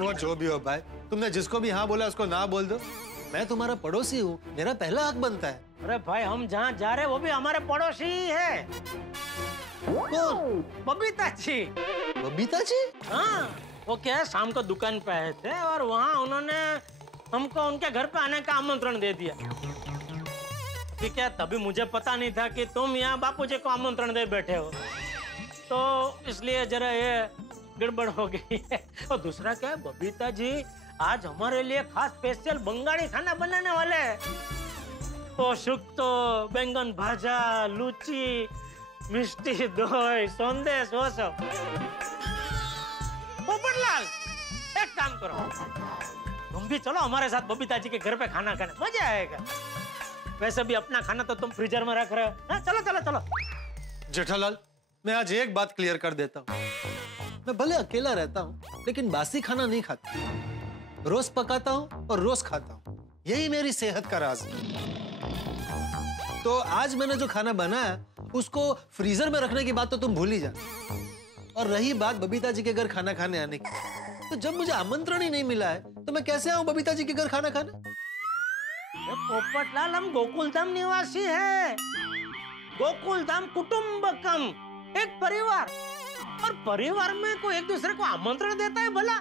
वो जो भी हो भाई, तुमने जिसको भी हाँ बोला उसको ना बोल दो। मैं तुम्हारा पड़ोसी हूँ, मेरा पहला हक बनता है। अरे भाई हम जहाँ जा रहे हैं वो भी हमारे पड़ोसी ही है। कौन? बबीता जी। बबीता जी? हाँ, वो क्या है, शाम को दुकान पे आए थे और वहाँ उन्होंने हमको उनके घर पे आने का आमंत्रण दे दिया। ठीक है, तभी मुझे पता नहीं था कि तुम यहाँ बापूजी को आमंत्रण दे बैठे हो, तो इसलिए जरा ये गड़बड़ हो गई है। और दूसरा क्या है, बबीता जी आज हमारे लिए खास स्पेशल बंगाली खाना बनाने वाले हैं। तो शुक्तो, बैंगन भाजा, लूची, मिष्टी दोई, संदेश, वो सब। पोपटलाल एक काम करो, तुम भी चलो हमारे साथ बबीता जी के घर पे खाना खाने, मजा आएगा। वैसे भी अपना खाना तो तुम फ्रीजर में रख रहे हो। हाँ, चलो। जेठालाल, मैं आज एक बात क्लियर कर देता हूँ। मैं भले अकेला रहता हूँ, लेकिन बासी खाना नहीं खाता। रोज पकाता हूँ और रोज खाता हूँ, यही मेरी सेहत का राज है। तो आज मैंने जो खाना बनाया उसको फ्रीजर में रखने की बात तो तुम भूल ही जा। और रही बात बबीता जी के घर खाना खाने आने की, तो जब मुझे आमंत्रण ही नहीं मिला है तो मैं कैसे आऊं बबीता जी के घर खाना खाने? पोपटलाल, हम गोकुलधाम निवासी है। गोकुलधाम कुटुंबकम, एक परिवार, और परिवार में कोई एक दूसरे को आमंत्रण देता है भला?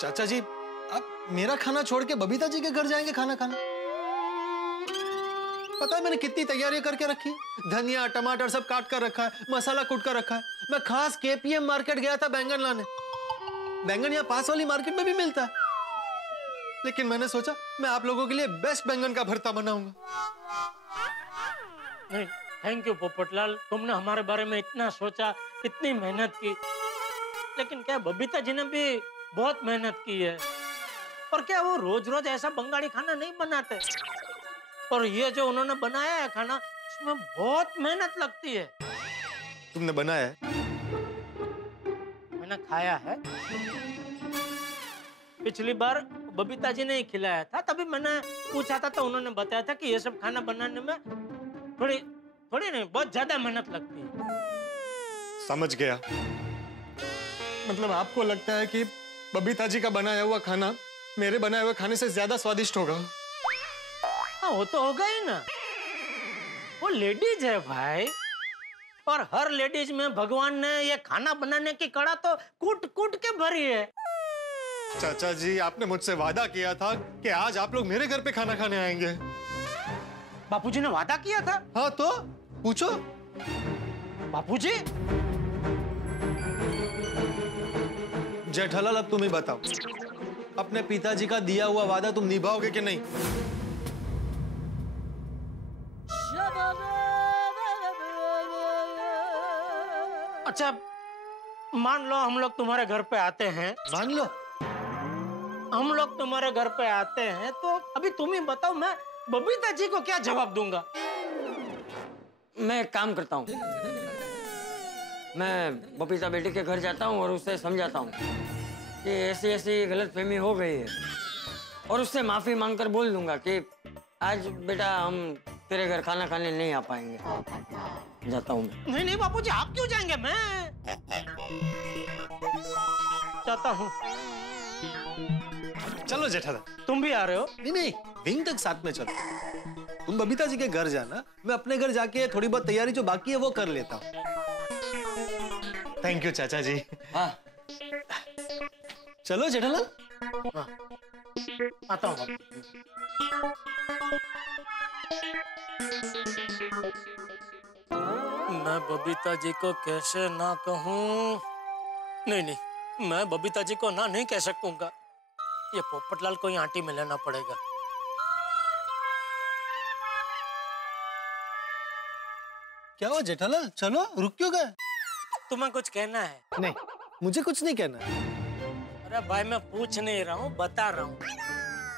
चाचा जी, आप मेरा खाना छोड़ के बबीता जी के घर जाएंगे खाना खाने? पता है मैंने कितनी तैयारियां करके रखी, धनिया टमाटर सब काट कर रखा है, मसाला कूट कर रखा है। मैं खास केपीएम मार्केट गया था बैंगन लाने। बैंगन यहाँ पास वाली मार्केट में भी मिलता है, लेकिन मैंने सोचा मैं आप लोगों के लिए बेस्ट बैंगन का भरता बनाऊंगा। नहीं, थैंक यू पोपटलाल, तुमने हमारे बारे में इतना सोचा, इतनी मेहनत की। लेकिन क्या बबीता जी ने भी बहुत मेहनत की है, और क्या वो रोज रोज ऐसा बंगाली खाना नहीं बनाते। और ये जो उन्होंने बनाया है खाना, उसमें बहुत मेहनत लगती है। तुमने बनाया है? मैंने खाया है। पिछली बार बबीता जी ने ही खिलाया था, तभी मैंने पूछा था तो उन्होंने बताया था कि ये सब खाना बनाने में थोड़ी नहीं, बहुत ज्यादा मेहनत लगती है। समझ गया। मतलब आपको लगता है कि बबीता जी का बनाया हुआ खाना मेरे बनाए हुए खाने से ज्यादा स्वादिष्ट होगा? हाँ, वो तो होगा ही ना। वो लेडीज है भाई, और हर लेडीज में भगवान ने ये खाना बनाने की कला तो कूट कूट के भरी है। चाचा जी, आपने मुझसे वादा किया था कि आज आप लोग मेरे घर पे खाना खाने आएंगे। बापूजी ने वादा किया था? हाँ, तो पूछो। बापूजी? जेठालाल, अब तुम ही बताओ, अपने पिताजी का दिया हुआ वादा तुम निभाओगे कि नहीं? अच्छा, मान लो हम लोग तुम्हारे घर पे आते हैं। मान लो हम लोग तुम्हारे घर पे आते हैं, तो अभी तुम ही बताओ, मैं बबीता जी को क्या जवाब दूंगा? मैं एक काम करता हूँ, मैं बबीता बेटी के घर जाता हूँ और उससे समझाता हूँ कि ऐसी ऐसी गलतफहमी हो गई है, और उससे माफी मांगकर बोल दूंगा कि आज बेटा हम तेरे घर खाना खाने नहीं आ पाएंगे। जाता हूँ मैं। नहीं नहीं बापूजी, आप क्यों जाएंगे? मैं जाता हूँ। चलो जेठालाल। तुम भी आ रहे हो? नहीं नहीं, विंग तक साथ में चलो। तुम बबीता जी के घर जाना, मैं अपने घर जाके थोड़ी बहुत तैयारी जो बाकी है वो कर लेता हूँ। थैंक यू चाचा जी। हाँ, चलो जेठालाल। हाँ, आता हूँ। मैं बबीता जी को कैसे ना कहूँ? नहीं नहीं, मैं बबीता जी को ना नहीं कह सकूंगा। ये पोपटलाल को ही आंटी में लेना पड़ेगा। क्या हुआ जेठालाल, चलो, रुक क्यों गए? तुम्हें कुछ कहना है? नहीं, मुझे कुछ नहीं कहना। अरे भाई, मैं पूछ नहीं रहा हूँ, बता रहा हूँ।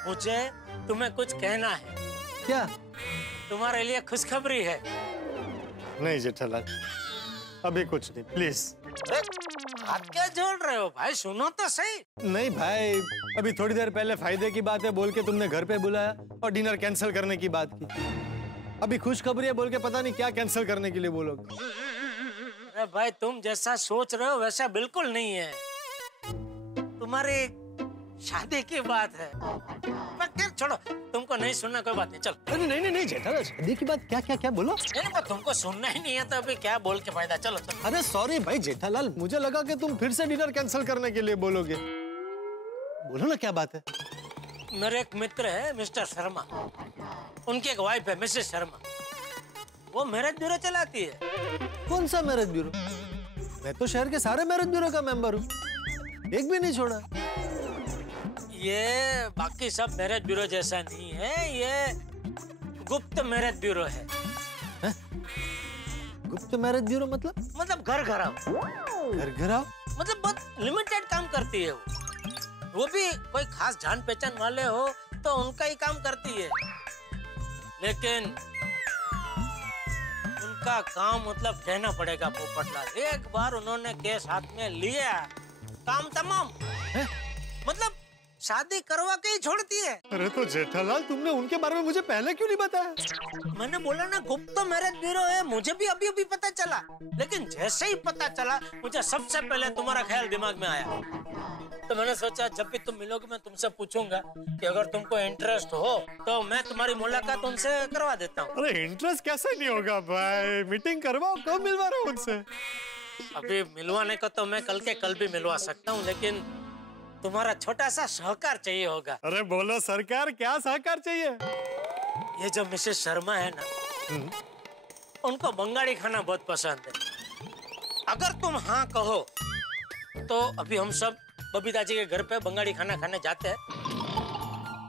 मुझे तुम्हें कुछ कहना है। क्या? तुम्हारे लिए खुशखबरी है। नहीं जेठालाल, अभी कुछ नहीं, प्लीज। हाथ क्या जोड़ रहे हो भाई, सुनो तो सही। नहीं भाई, अभी थोड़ी देर पहले फायदे की बात है बोल के तुमने घर पे बुलाया और डिनर कैंसिल करने की बात की। अभी खुशखबरी है बोल के पता नहीं क्या कैंसिल करने के लिए बोलोगे। अरे भाई, तुम जैसा सोच रहे हो वैसा बिल्कुल नहीं है। तुम्हारी शादी की बात है। छोड़ो, तुमको नहीं सुनना, कोई बात नहीं, चलो। नहीं नहीं नहीं जेठालाल, शादी की बात क्या क्या क्या बोलो? नहीं, तुमको सुनना ही नहीं है तो अभी क्या बोल के फायदा। चलो चलो। अरे सॉरी भाई जेठालाल, मुझे लगा कि तुम फिर से डिनर कैंसिल करने के लिए बोलोगे। बोलो ना, क्या बात है? मेरे एक मित्र है मिस्टर शर्मा, उनकी एक वाइफ है मिसेस शर्मा। वो मैरिज ब्यूरो चलाती है। कौन सा मैरिज ब्यूरो? मैं तो शहर के सारे मैरिज ब्यूरो का मेंबर हूँ, एक भी नहीं छोड़ा। ये बाकी सब मैरिज ब्यूरो जैसा नहीं है, ये गुप्त मैरिज ब्यूरो है। गुप्त मैरिज ब्यूरो मतलब घर घराव। घर घराव मतलब बहुत लिमिटेड काम करती है वो भी कोई खास जान पहचान वाले हो तो उनका ही काम करती है, लेकिन उनका काम मतलब कहना पड़ेगा पोपटलाल, एक बार उन्होंने केस हाथ में लिया, काम तमाम। मतलब शादी करवा के ही छोड़ती है। अरे तो जेठालाल, तुमने उनके बारे में मुझे पहले क्यों नहीं बताया? मैंने बोला ना, गुप्त मैरिज ब्यूरो है, मुझे भी अभी अभी पता चला, लेकिन जैसे ही पता चला मुझे सबसे पहले तुम्हारा ख्याल दिमाग में आया। तो मैंने सोचा जब भी तुम मिलोगे मैं तुमसे पूछूंगा कि अगर तुमको इंटरेस्ट हो तो मैं तुम्हारी मुलाकात उनसे करवा देता हूँ। अरे इंटरेस्ट कैसे नहीं होगा भाई, मीटिंग करवाओ, कब मिलवा रहे हो उनसे? अभी मिलवाने को तो मैं कल के कल भी मिलवा सकता हूँ, लेकिन तुम्हारा छोटा सा सहकार चाहिए होगा। अरे बोलो सरकार, क्या सहकार चाहिए? ये जो मिसेस शर्मा है ना, उनको बंगाली खाना बहुत पसंद है। अगर तुम हाँ कहो तो अभी हम सब बबीता जी के घर पे बंगाली खाना खाने जाते हैं।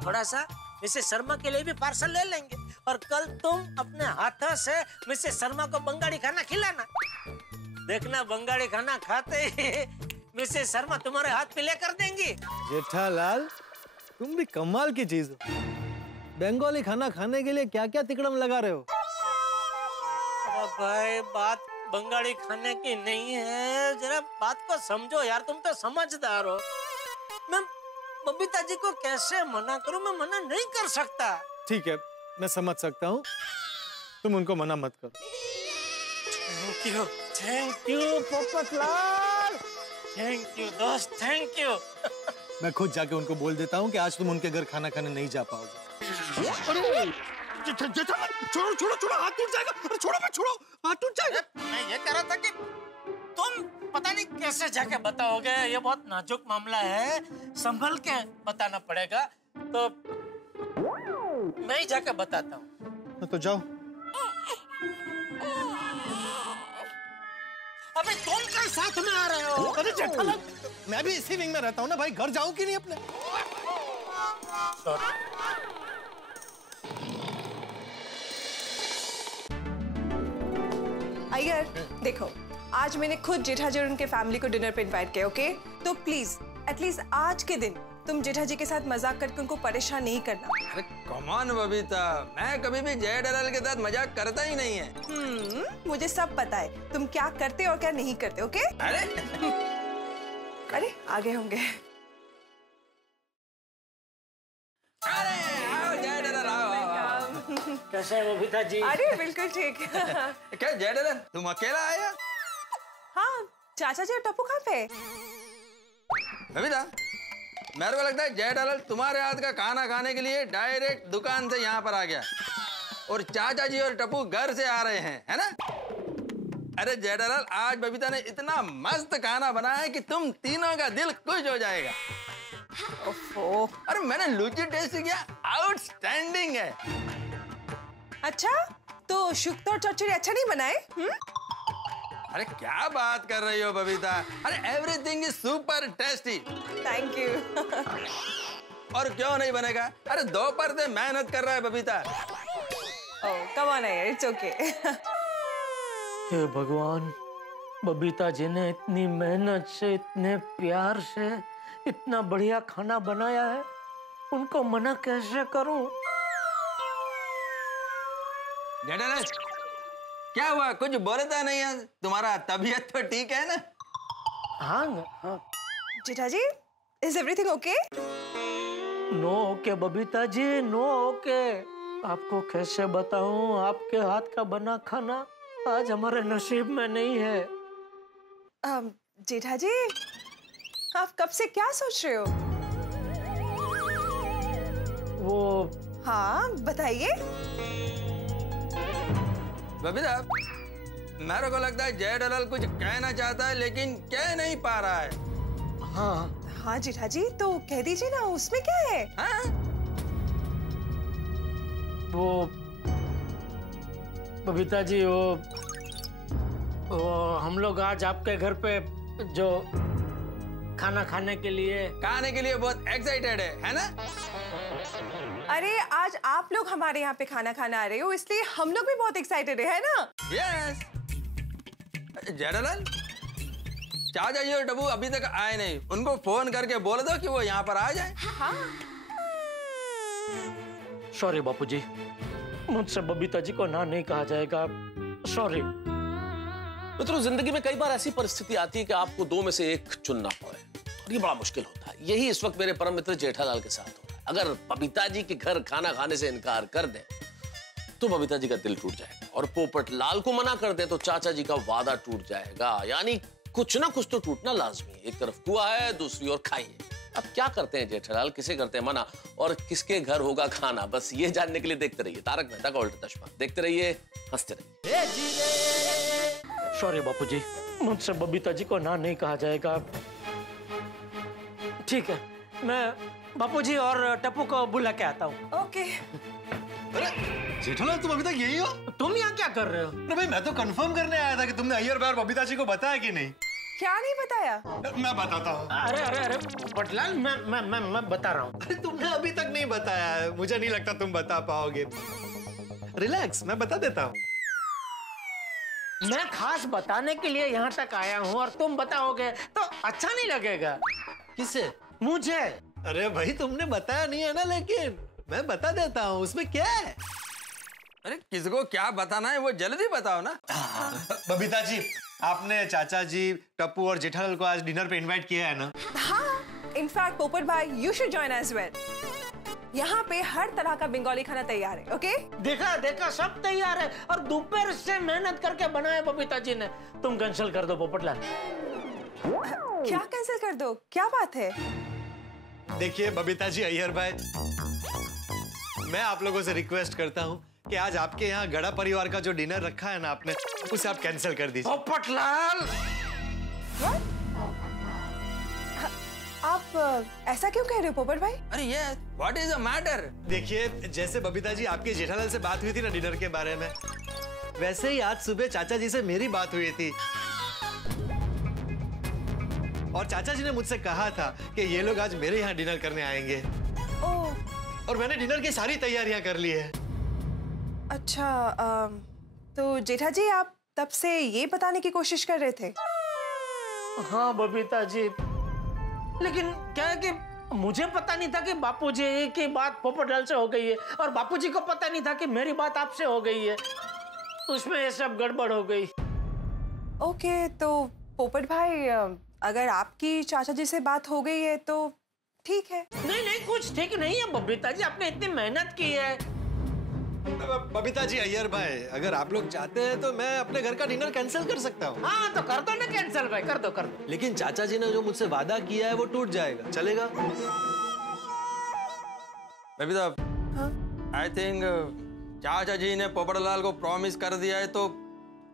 थोड़ा सा मिसेस शर्मा के लिए भी पार्सल ले लेंगे और कल तुम अपने हाथों से मिसेस शर्मा को बंगाली खाना खिलाना। देखना बंगाली खाना खाते ही मिसेस शर्मा तुम्हारे हाथ पे लेकर देंगी। जेठालाल, तुम भी कमाल की चीज हो। बंगाली खाना खाने के लिए क्या क्या तिकड़म लगा रहे हो? भाई बात बंगाली खाने की नहीं है, जरा बात को समझो यार, तुम तो समझदार हो। मैं बबीता जी को कैसे मना करूं? मैं मना नहीं कर सकता। ठीक है, मैं समझ सकता हूँ, तुम उनको मना मत करो। Thank you Popatlal, thank you दोस्त, थैंक यू। मैं खुद जाके उनको बोल देता हूँ कि आज तुम उनके घर खाना खाने नहीं जा पाओगे। छोड़ो छोड़ो छोड़ो, हाथ टूट जाएगा। अरे छोड़ो मत, छोड़ो, हाथ टूट जाएगा। मैं ये कह रहा था कि तुम पता नहीं कैसे जाके बताओगे, ये बहुत नाजुक मामला है, संभल के बताना पड़ेगा। तो मैं ही जाके बताता हूँ। तो जाओ। अबे तुम कल साथ में आ रहे हो? अरे जेठालाल, मैं भी इसी विंग में रहता हूँ ना भाई, घर जाऊँ कि नहीं अपने? अय्यर, देखो आज मैंने खुद जेठा जी और उनके फैमिली को डिनर पे इनवाइट किया, ओके? तो प्लीज एटलीस्ट आज के दिन तुम जेठा जी के साथ मजाक करके उनको परेशान नहीं करना। अरे कम ऑन बबीता, मैं कभी भी जेठालाल के साथ मजाक करता ही नहीं है। मुझे सब पता है तुम क्या करते और क्या नहीं करते, ओके? अरे आगे होंगे। अरे आओ जेठालाल, आओ। कैसे है बबीता जी? अरे बिल्कुल ठीक। क्या जेठालाल, तुम अकेला आया? हाँ, चाचा जी और टप्पू कहाँ पे? बबीता, मेरे को लगता है जेठालाल तुम्हारे हाथ का खाना खाने के लिए डायरेक्ट दुकान से यहाँ पर आ गया और चाचा जी और टप्पू घर से आ रहे हैं, है ना? अरे जेठालाल, आज बबीता ने इतना मस्त खाना बनाया है कि तुम तीनों का दिल खुश हो जाएगा। ओफो। अरे मैंने लूची टेस्ट किया, आउटस्टैंडिंग है। अच्छा, तो शुक्तो और चौचरी अच्छा नहीं बनाए? अरे क्या बात कर रही हो बबीता? अरे everything is super tasty. Thank you. और क्यों नहीं बनेगा? अरे दोपहर से मेहनत कर रहा है बबीता। ओह कम ऑन यार, इट्स ओके। हे भगवान, बबीता जी ने इतनी मेहनत से, इतने प्यार से इतना बढ़िया खाना बनाया है, उनको मना कैसे करूं? जेठालाल, क्या हुआ? कुछ बोलता नहीं है? तुम्हारा तबीयत तो ठीक है ना? हाँ। Jetha ji, is everything okay? No okay Babita ji, no okay. आपको कैसे बताऊं, आपके हाथ का बना खाना आज हमारे नसीब में नहीं है। जेठा जी, आप कब से क्या सोच रहे हो? वो हाँ बताइए। बबीता, मेरे को लगता है जेठालाल कुछ कहना चाहता है लेकिन कह नहीं पा रहा है। हाँ जेठा जी, तो कह दीजिए ना, उसमें क्या है? हाँ? वो बबीता जी, वो हम लोग आज आपके घर पे जो खाना खाने के लिए बहुत एक्साइटेड है ना? अरे आज आप लोग हमारे यहाँ पे खाना खाना आ रहे हो, इसलिए हम लोग भी बहुत एक्साइटेड है ना? यस। जेठालाल, चाचा जी और टप्पू अभी तक आए नहीं, उनको फोन करके बोल दो कि वो यहाँ पर आ जाए। हाँ। सॉरी बापू जी, मुझसे बबीता जी को ना नहीं कहा जाएगा, सॉरी। मित्रों, जिंदगी में कई बार ऐसी परिस्थिति आती है कि आपको दो में से एक चुनना पड़े और ये बड़ा मुश्किल होता है। यही इस वक्त मेरे परम मित्र जेठालाल के साथ हो रहा है। अगर बबीता जी के घर खाना खाने से इनकार कर दे तो बबीता जी का दिल टूट जाएगा और पोपटलाल को मना कर दे तो चाचा जी का वादा टूट जाएगा। यानी कुछ ना कुछ तो टूटना लाजमी है। एक तरफ कुआं है, दूसरी ओर खाई है। अब क्या करते हैं जेठालाल, किसे करते हैं मना और किसके घर होगा खाना? बस ये जानने के लिए देखते रहिए तारक मेहता का उल्टा चश्मा। देखते रहिए, हंसते रहिए। सॉरी बापू जी, मुझसे बबीता जी को ना नहीं कहा जाएगा। ठीक है, मैं बापू जी और टप्पू को बुला के आता हूँ। ओके। अरे जेठालाल, तुम अभी तक यही हो? तुम यहाँ क्या कर रहे हो? अरे भाई, मैं तो कंफर्म करने आया था कि तुमने अय्यर भाई और बबीता जी को बताया कि नहीं। क्या नहीं बताया? मैं बताता हूँ। अरे अरे अरे पोपटलाल, मैं बता रहा हूँ। अरे तुमने अभी तक नहीं बताया है, मुझे नहीं लगता तुम बता पाओगे। रिलैक्स, मैं बता देता हूँ। मैं खास बताने के लिए यहाँ तक आया हूँ और तुम बताओगे तो अच्छा नहीं लगेगा। किसे? मुझे। अरे भाई, तुमने बताया नहीं है ना, लेकिन मैं बता देता हूँ, उसमें क्या है? अरे किसको क्या बताना है वो जल्दी बताओ ना। बबीता जी, आपने चाचा जी, टप्पू और जेठालाल को आज डिनर पे इनवाइट किया है ना? हाँ, इनफैक्ट पोपट भाई, you should join as well. यहाँ पे हर तरह का बंगाली खाना तैयार है, ओके? देखा देखा, सब तैयार है और दोपहर से मेहनत करके बनाया बबीता जी ने। तुम कैंसिल कर दो पोपटलाल। क्या कैंसिल कर दो? क्या बात है? देखिए बबीता जी, अय्यर भाई, मैं आप लोगों से रिक्वेस्ट करता हूँ कि आज आपके यहाँ गड़ा परिवार का जो डिनर रखा है ना आपने, उसे आप कैंसिल कर दीजिए। पोपटलाल, आप ऐसा क्यों कह रहे हो पोपट भाई? अरे ये व्हाट इज द मैटर? देखिए, जैसे बबीता जी आपके जेठालाल से बात हुई थी ना डिनर के बारे में, वैसे ही आज सुबह चाचा जी से मेरी बात हुई थी और चाचा जी ने मुझसे कहा था कि ये लोग आज मेरे यहाँ डिनर करने आएंगे। ओह, और मैंने डिनर की सारी तैयारियां कर ली है। अच्छा, तो जेठा जी, आप तब से ये बताने की कोशिश कर रहे थे? हाँ बबीता जी, लेकिन क्या है कि मुझे पता नहीं था कि बापूजी की बात पोपटलाल से हो गई है और बापूजी को पता नहीं था कि मेरी बात आपसे हो गई है। उसमें ये सब गड़बड़ हो गई। ओके, तो पोपट भाई, अगर आपकी चाचा जी से बात हो गई है तो ठीक है। नहीं नहीं, कुछ ठीक नहीं है बबीता जी, आपने इतनी मेहनत की है। बबीता जी, अय्यर भाई, अगर आप लोग चाहते हैं तो मैं अपने घर का डिनर कैंसिल कर सकता हूँ। हाँ तो कर दो ना कैंसिल भाई, कर दो कर दो। लेकिन चाचा जी ने जो मुझसे वादा किया है वो टूट जाएगा, चलेगा? बबीता, आई थिंक चाचा जी ने पोपटलाल को प्रॉमिस कर दिया है तो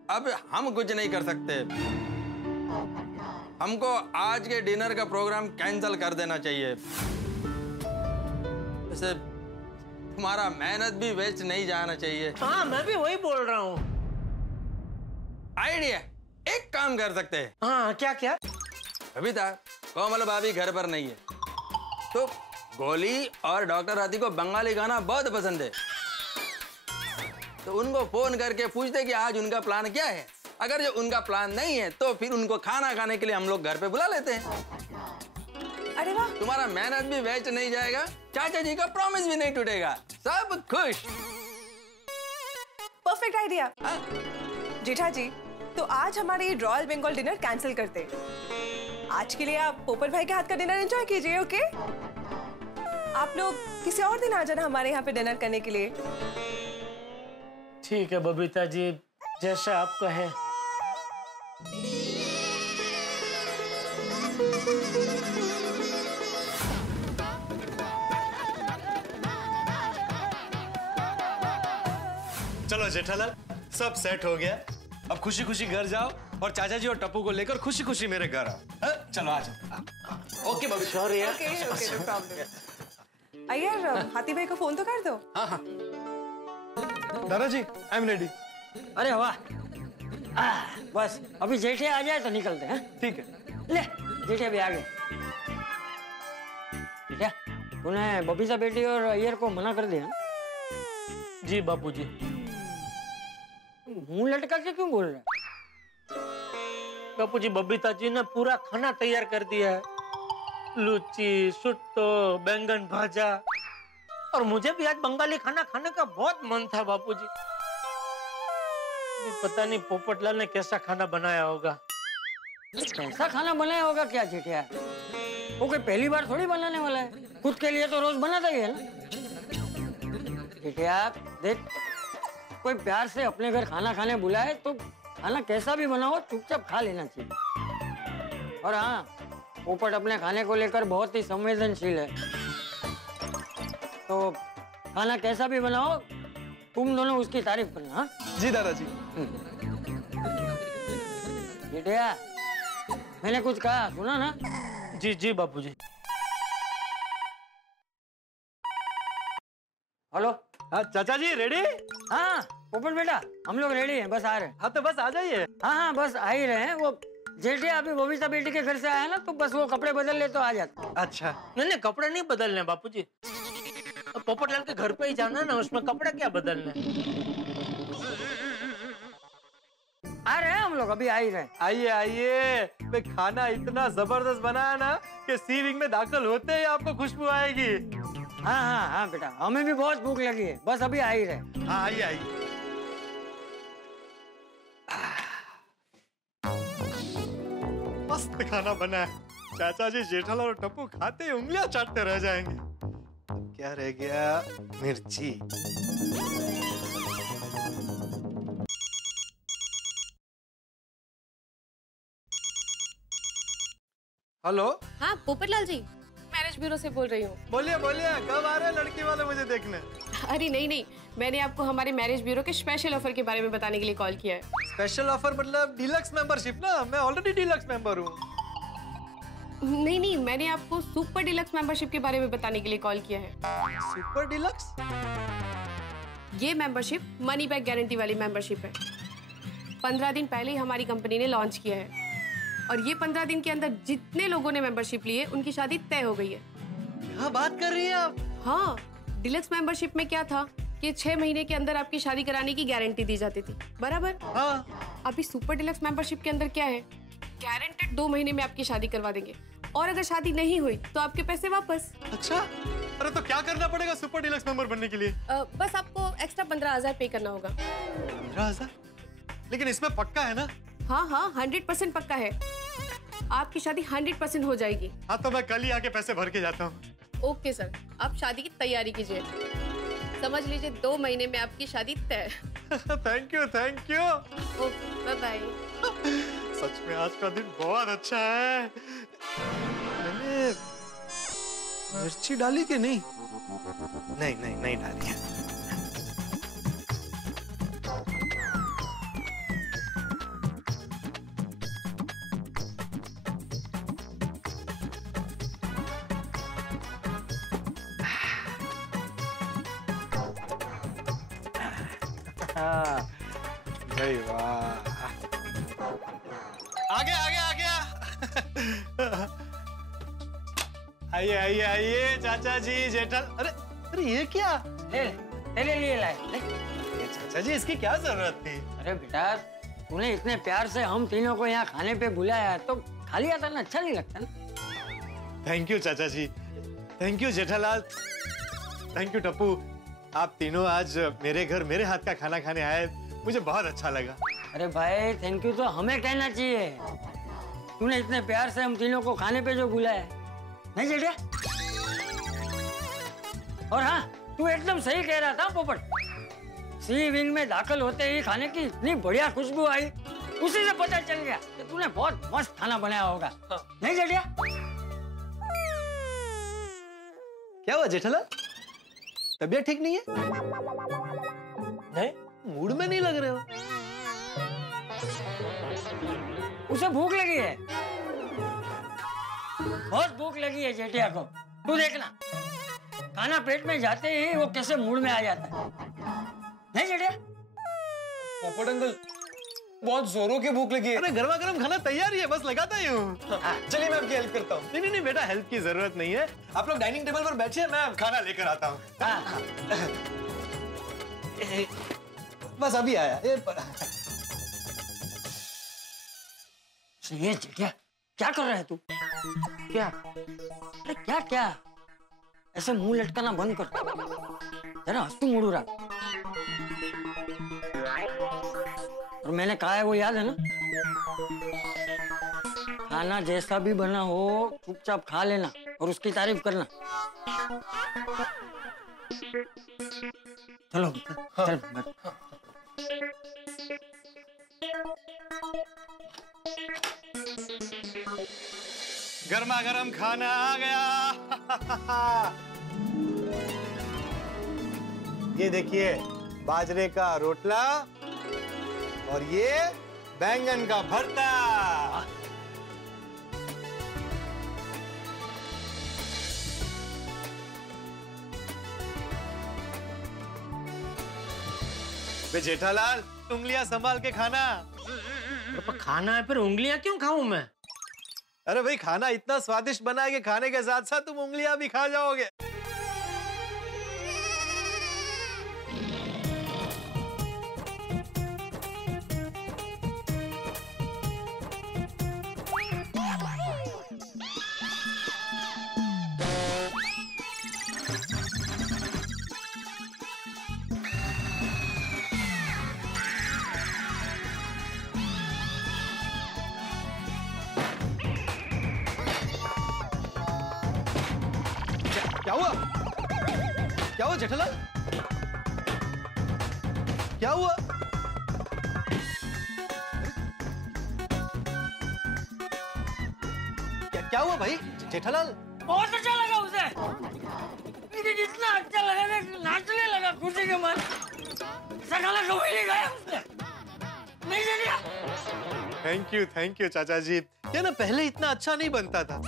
अब हम कुछ नहीं कर सकते। हमको आज के डिनर का प्रोग्राम कैंसिल कर देना चाहिए। वैसे तुम्हारा मेहनत भी वेस्ट नहीं जाना चाहिए। हाँ, मैं भी वही बोल रहा हूँ। आइडिया, एक काम कर सकते हैं। हाँ, क्या क्या? बबीता, कोमल भाभी घर पर नहीं है तो गोली और डॉक्टर राती को बंगाली गाना बहुत पसंद है, तो उनको फोन करके पूछते कि आज उनका प्लान क्या है। अगर जो उनका प्लान नहीं है तो फिर उनको खाना खाने के लिए हम लोग घर पे बुला लेते हैं। अरे वाह, तुम्हारा मेहनत भी वेस्ट नहीं जाएगा, चाचा जी का प्रॉमिस भी नहीं टूटेगा, सब खुश। Perfect idea. जेठा जी, तो आज हमारे रॉयल बंगाल डिनर कैंसिल करते हैं। आज के लिए आप पोपट भाई के हाथ का डिनर एंजॉय कीजिए, ओके? आप लोग किसी और दिन आ जाना हमारे यहाँ पे डिनर करने के लिए। ठीक है बबीता जी, जैसा आप कहें। चलो जेठालाल, सब सेट हो गया, अब खुशी खुशी घर जाओ और चाचा जी और टप्पू को लेकर खुशी खुशी मेरे घर आओ। चलो आ जाओ। ओके बबी, सॉरी यार। Okay, no problem. अय्यर, हाथी भाई को फोन तो कर दो। हाँ हाँ दादाजी, आई एम रेडी। अरे वाह, बस अभी जेठे आ जाए तो निकलते हैं। ठीक है। ले, जेठे भी आ गए। क्या तूने बबीता बेटी और अय्यर को मना कर दिया? जी बापूजी। मुंह लटका के क्यों बोल रहा है? बापूजी, बबीता जी ने पूरा खाना तैयार कर दिया है, लुच्ची, सुट्टो, बैंगन भाजा, और मुझे भी आज बंगाली खाना खाने का बहुत मन था बापूजी। पता नहीं पोपटलाल ने कैसा खाना बनाया होगा। कैसा खाना बनाया होगा क्या जेठिया? वो कोई पहली बार थोड़ी बनाने वाला है, खुद के लिए तो रोज बनाता ही है ना। जेठिया देख, कोई प्यार से अपने घर खाना खाने बुलाए तो खाना कैसा भी बनाओ चुपचाप खा लेना चाहिए। और हाँ, पोपट अपने खाने को लेकर बहुत ही संवेदनशील है, तो खाना कैसा भी बनाओ तुम दोनों उसकी तारीफ करना। हाँ जी दादाजी। जेठिया, मैंने कुछ कहा सुना ना? जी जी बापूजी। हेलो, चाचा जी रेडी? हाँ पोपट बेटा, हम लोग रेडी हैं, बस आ रहे हैं। हाँ तो बस आ जाइए। हाँ बस आ ही रहे हैं। वो जेठिया अभी बबीता बेटी के घर से आया ना, तो बस वो कपड़े बदल ले तो आ जाता। अच्छा। नहीं कपड़े नहीं बदलने बापूजी, पोपटलाल के घर पे ही जाना ना, उसमें कपड़े क्या बदलने। आ रहे हैं हम लोग, अभी आ ही रहे हैं। आइए आइए, मैं खाना इतना जबरदस्त बनाया ना कि सी विंग में दाखिल होते ही आपको खुशबू आएगी। हाँ बेटा, हमें भी बहुत भूख लगी है, बस अभी आ ही रहे। हाँ आइए आइए। मस्त खाना बना है। चाचा जी जेठालाल और टप्पू खाते ही उंगलियां चाटते रह जाएंगे। क्या रह गया? मिर्ची। हेलो। हाँ पोपटलाल जी, मैरिज ब्यूरो से बोल रही हूँ। बोलिए बोलिए, कब आ रहे हैं लड़की वाले मुझे देखने? अरे नहीं, मैंने आपको हमारे मैरिज ब्यूरो के स्पेशल ऑफर के बारे में बताने के लिए कॉल किया है। स्पेशल ऑफर मतलब डीलक्स मेंबरशिप ना? मैं ऑलरेडी डीलक्स मेंबर हूँ। नहीं, मैंने आपको सुपर डीलक्स मेंबरशिप के बारे में बताने के लिए कॉल किया है। Super deluxe? ये मेंबरशिप मनी बैक गारंटी वाली मेंबरशिप है। 15 दिन पहले ही हमारी कंपनी ने लॉन्च किया है और ये 15 दिन के अंदर जितने लोगों ने मेंबरशिप ली है उनकी शादी तय हो गई है। क्या बात कर रही हैं आप? हाँ, डीलक्स मेंबरशिप में क्या था कि 6 महीने के अंदर आपकी शादी कराने की गारंटी दी जाती थी, बराबर? हाँ। अभी सुपर डीलक्स मेंबरशिप के अंदर क्या है, गारंटेड 2 महीने में आपकी शादी करवा देंगे और अगर शादी नहीं हुई तो आपके पैसे वापस। अच्छा, अरे तो क्या करना पड़ेगा सुपर डीलक्स मेंबर बनने के लिए? बस आपको एक्स्ट्रा 15,000 पे करना होगा। 15,000? लेकिन इसमें पक्का है ना? हाँ 100% पक्का है, आपकी शादी 100% हो जाएगी। हाँ तो मैं कल ही आके पैसे भर के जाता हूँ। ओके सर, आप शादी की तैयारी कीजिए, समझ लीजिए 2 महीने में आपकी शादी तय। Thank you. Okay bye bye. सच में आज का दिन बहुत अच्छा है। मैंने मिर्ची डाली कि नहीं? नहीं डाली है। जय वाह, आ गया। आइए चाचा जी जेठल। अरे ये क्या? ले लाए। चाचा जी इसकी क्या जरूरत थी? अरे बेटा, तूने इतने प्यार से हम तीनों को यहाँ खाने पे बुलाया तो खा लिया था ना, अच्छा नहीं लगता ना? थैंक यू चाचा जी, thank you Jethalal, thank you Tappu. आप तीनों आज मेरे घर मेरे हाथ का खाना खाने आए, मुझे बहुत अच्छा लगा। अरे भाई थैंक यू तो हमें कहना चाहिए, तूने इतने प्यार से हम तीनों को खाने पे जो बुलाया, नहीं जेठिया? और हाँ, तू एकदम सही कह रहा था पोपट, सी विंग में दाखिल होते ही खाने की इतनी बढ़िया खुशबू आई, उसी से पता चल गया कि तूने बहुत मस्त खाना बनाया होगा। नहीं जेठिया? क्या हुआ जेठालाल, तबीयत ठीक नहीं है? नहीं, मूड में नहीं लग रहे हो? उसे भूख लगी है, बहुत भूख लगी है जेठिया को। तू देखना, खाना पेट में जाते ही वो कैसे मूड में आ जाता है। नहीं जेठिया? पोपट अंकल, बहुत जोरों की भूख लगी है। अरे गर्मा गर्म खाना तैयार ही है, बस लगाता ही हूँ। चलिए मैं आपकी हेल्प करता हूँ। नहीं बेटा, हेल्प की जरूरत नहीं है, आप लोग डाइनिंग टेबल पर बैठिए, मैं खाना लेकर आता हूँ। बस अभी आया। ये जेठिया क्या कर रहा है तू? क्या? अरे क्या ऐसे मुंह लटकाना बंद कर, जरा हंसू मुड़ू रहा। और मैंने कहा है वो याद है ना, खाना जैसा भी बना हो चुपचाप खा लेना और उसकी तारीफ करना। चलो चल। गर्मा गर्म खाना आ गया। ये देखिए, बाजरे का रोटला और ये बैंगन का भरता। बे जेठालाल, उंगलियां संभाल के खाना। तो खाना है, फिर उंगलियां क्यों खाऊं मैं? अरे भाई, खाना इतना स्वादिष्ट बना है कि खाने के साथ साथ तुम उंगलियां भी खा जाओगे। क्या हुआ? क्या हुआ जेठालाल? क्या हुआ? क्या हुआ भाई जेठालाल? बहुत अच्छा लगा उसे। लेकिन इतना अच्छा लगा ना, नाचने लगा खुशी के मन। सगाला कभी नहीं गया उसने। नहीं देखा। थैंक यू चाचा जी। ये ना पहले इतना अच्छा नहीं बनता था,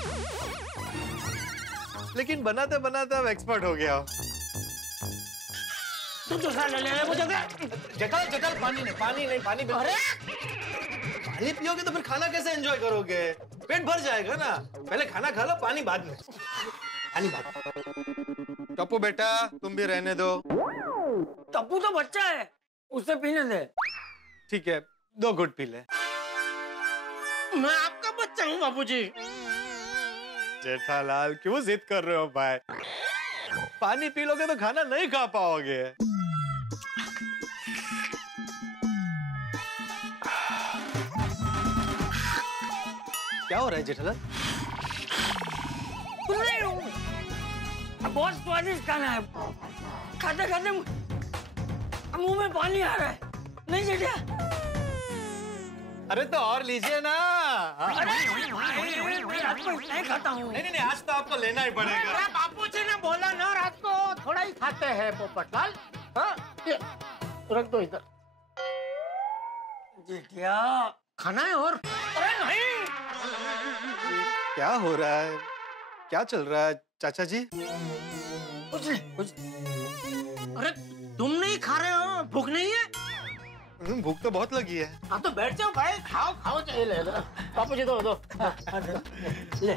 लेकिन बनाते बनाते अब एक्सपर्ट हो गया। तुम तो खा ले मुझे क्या? जेठालाल पानी नहीं पानी पियोगे तो फिर खाना कैसे एंजॉय करोगे? पेट भर जाएगा ना। पहले खाना खा लो, पानी बाद में। पानी बाद। टप्पू बेटा, तुम भी रहने दो। टप्पू तो बच्चा है, उसे पीने दे। ठीक है, 2 घुट पी ले। मैं आपका बच्चा हूँ बाबूजी। जेठालाल, क्यों जिद कर रहे हो भाई? पानी पी लोगे तो खाना नहीं खा पाओगे। क्या हो रहा है जेठालाल? बहुत स्वादिष्ट खाना है। खाते खाते मुंह में पानी आ रहा है। नहीं जेठा? अरे तो और लीजिए ना। नहीं खाता हूँ। नहीं, आज तो आपको लेना ही पड़ेगा। बापूजी ने बोला ना, रात को थोड़ा ही खाते हैं पोपटलाल। हाँ, रख दो इधर। जेठिया, खाना है और? अरे नहीं। क्या हो रहा है? क्या चल रहा है चाचा जी? कुछ नहीं। अरे तुम नहीं खा रहे हो? भूख नहीं है? भूख तो बहुत लगी है। हाँ तो बैठ जाओ भाई, खाओ चाहिए। ले बापूजी दो। ले।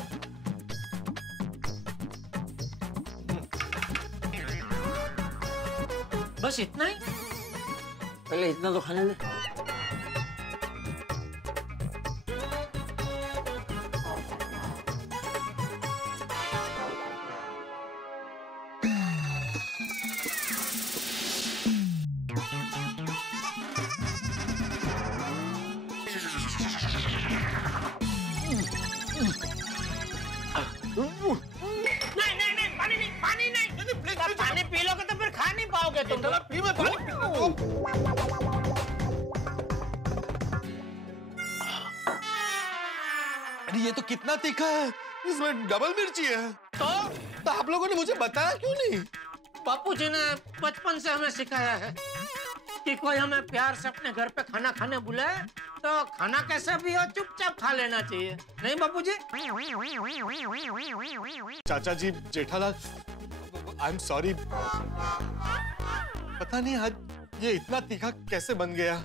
बस इतना ही? पहले इतना तो खाने दे। पानी पी लोगे तो फिर खा नहीं पाओगे तुम। अरे ये तो कितना तीखा है, इसमें डबल मिर्ची है। तो आप लोगों ने मुझे बताया क्यों नहीं? बापूजी ने बचपन से हमें सिखाया है कि कोई हमें प्यार से अपने घर पे खाना खाने बुलाए तो खाना कैसा भी हो चुपचाप खा लेना चाहिए। नहीं बापूजी? चाचा जी, जेठालाल, आई एम सॉरी। पता नहीं आज ये इतना तीखा कैसे बन गया।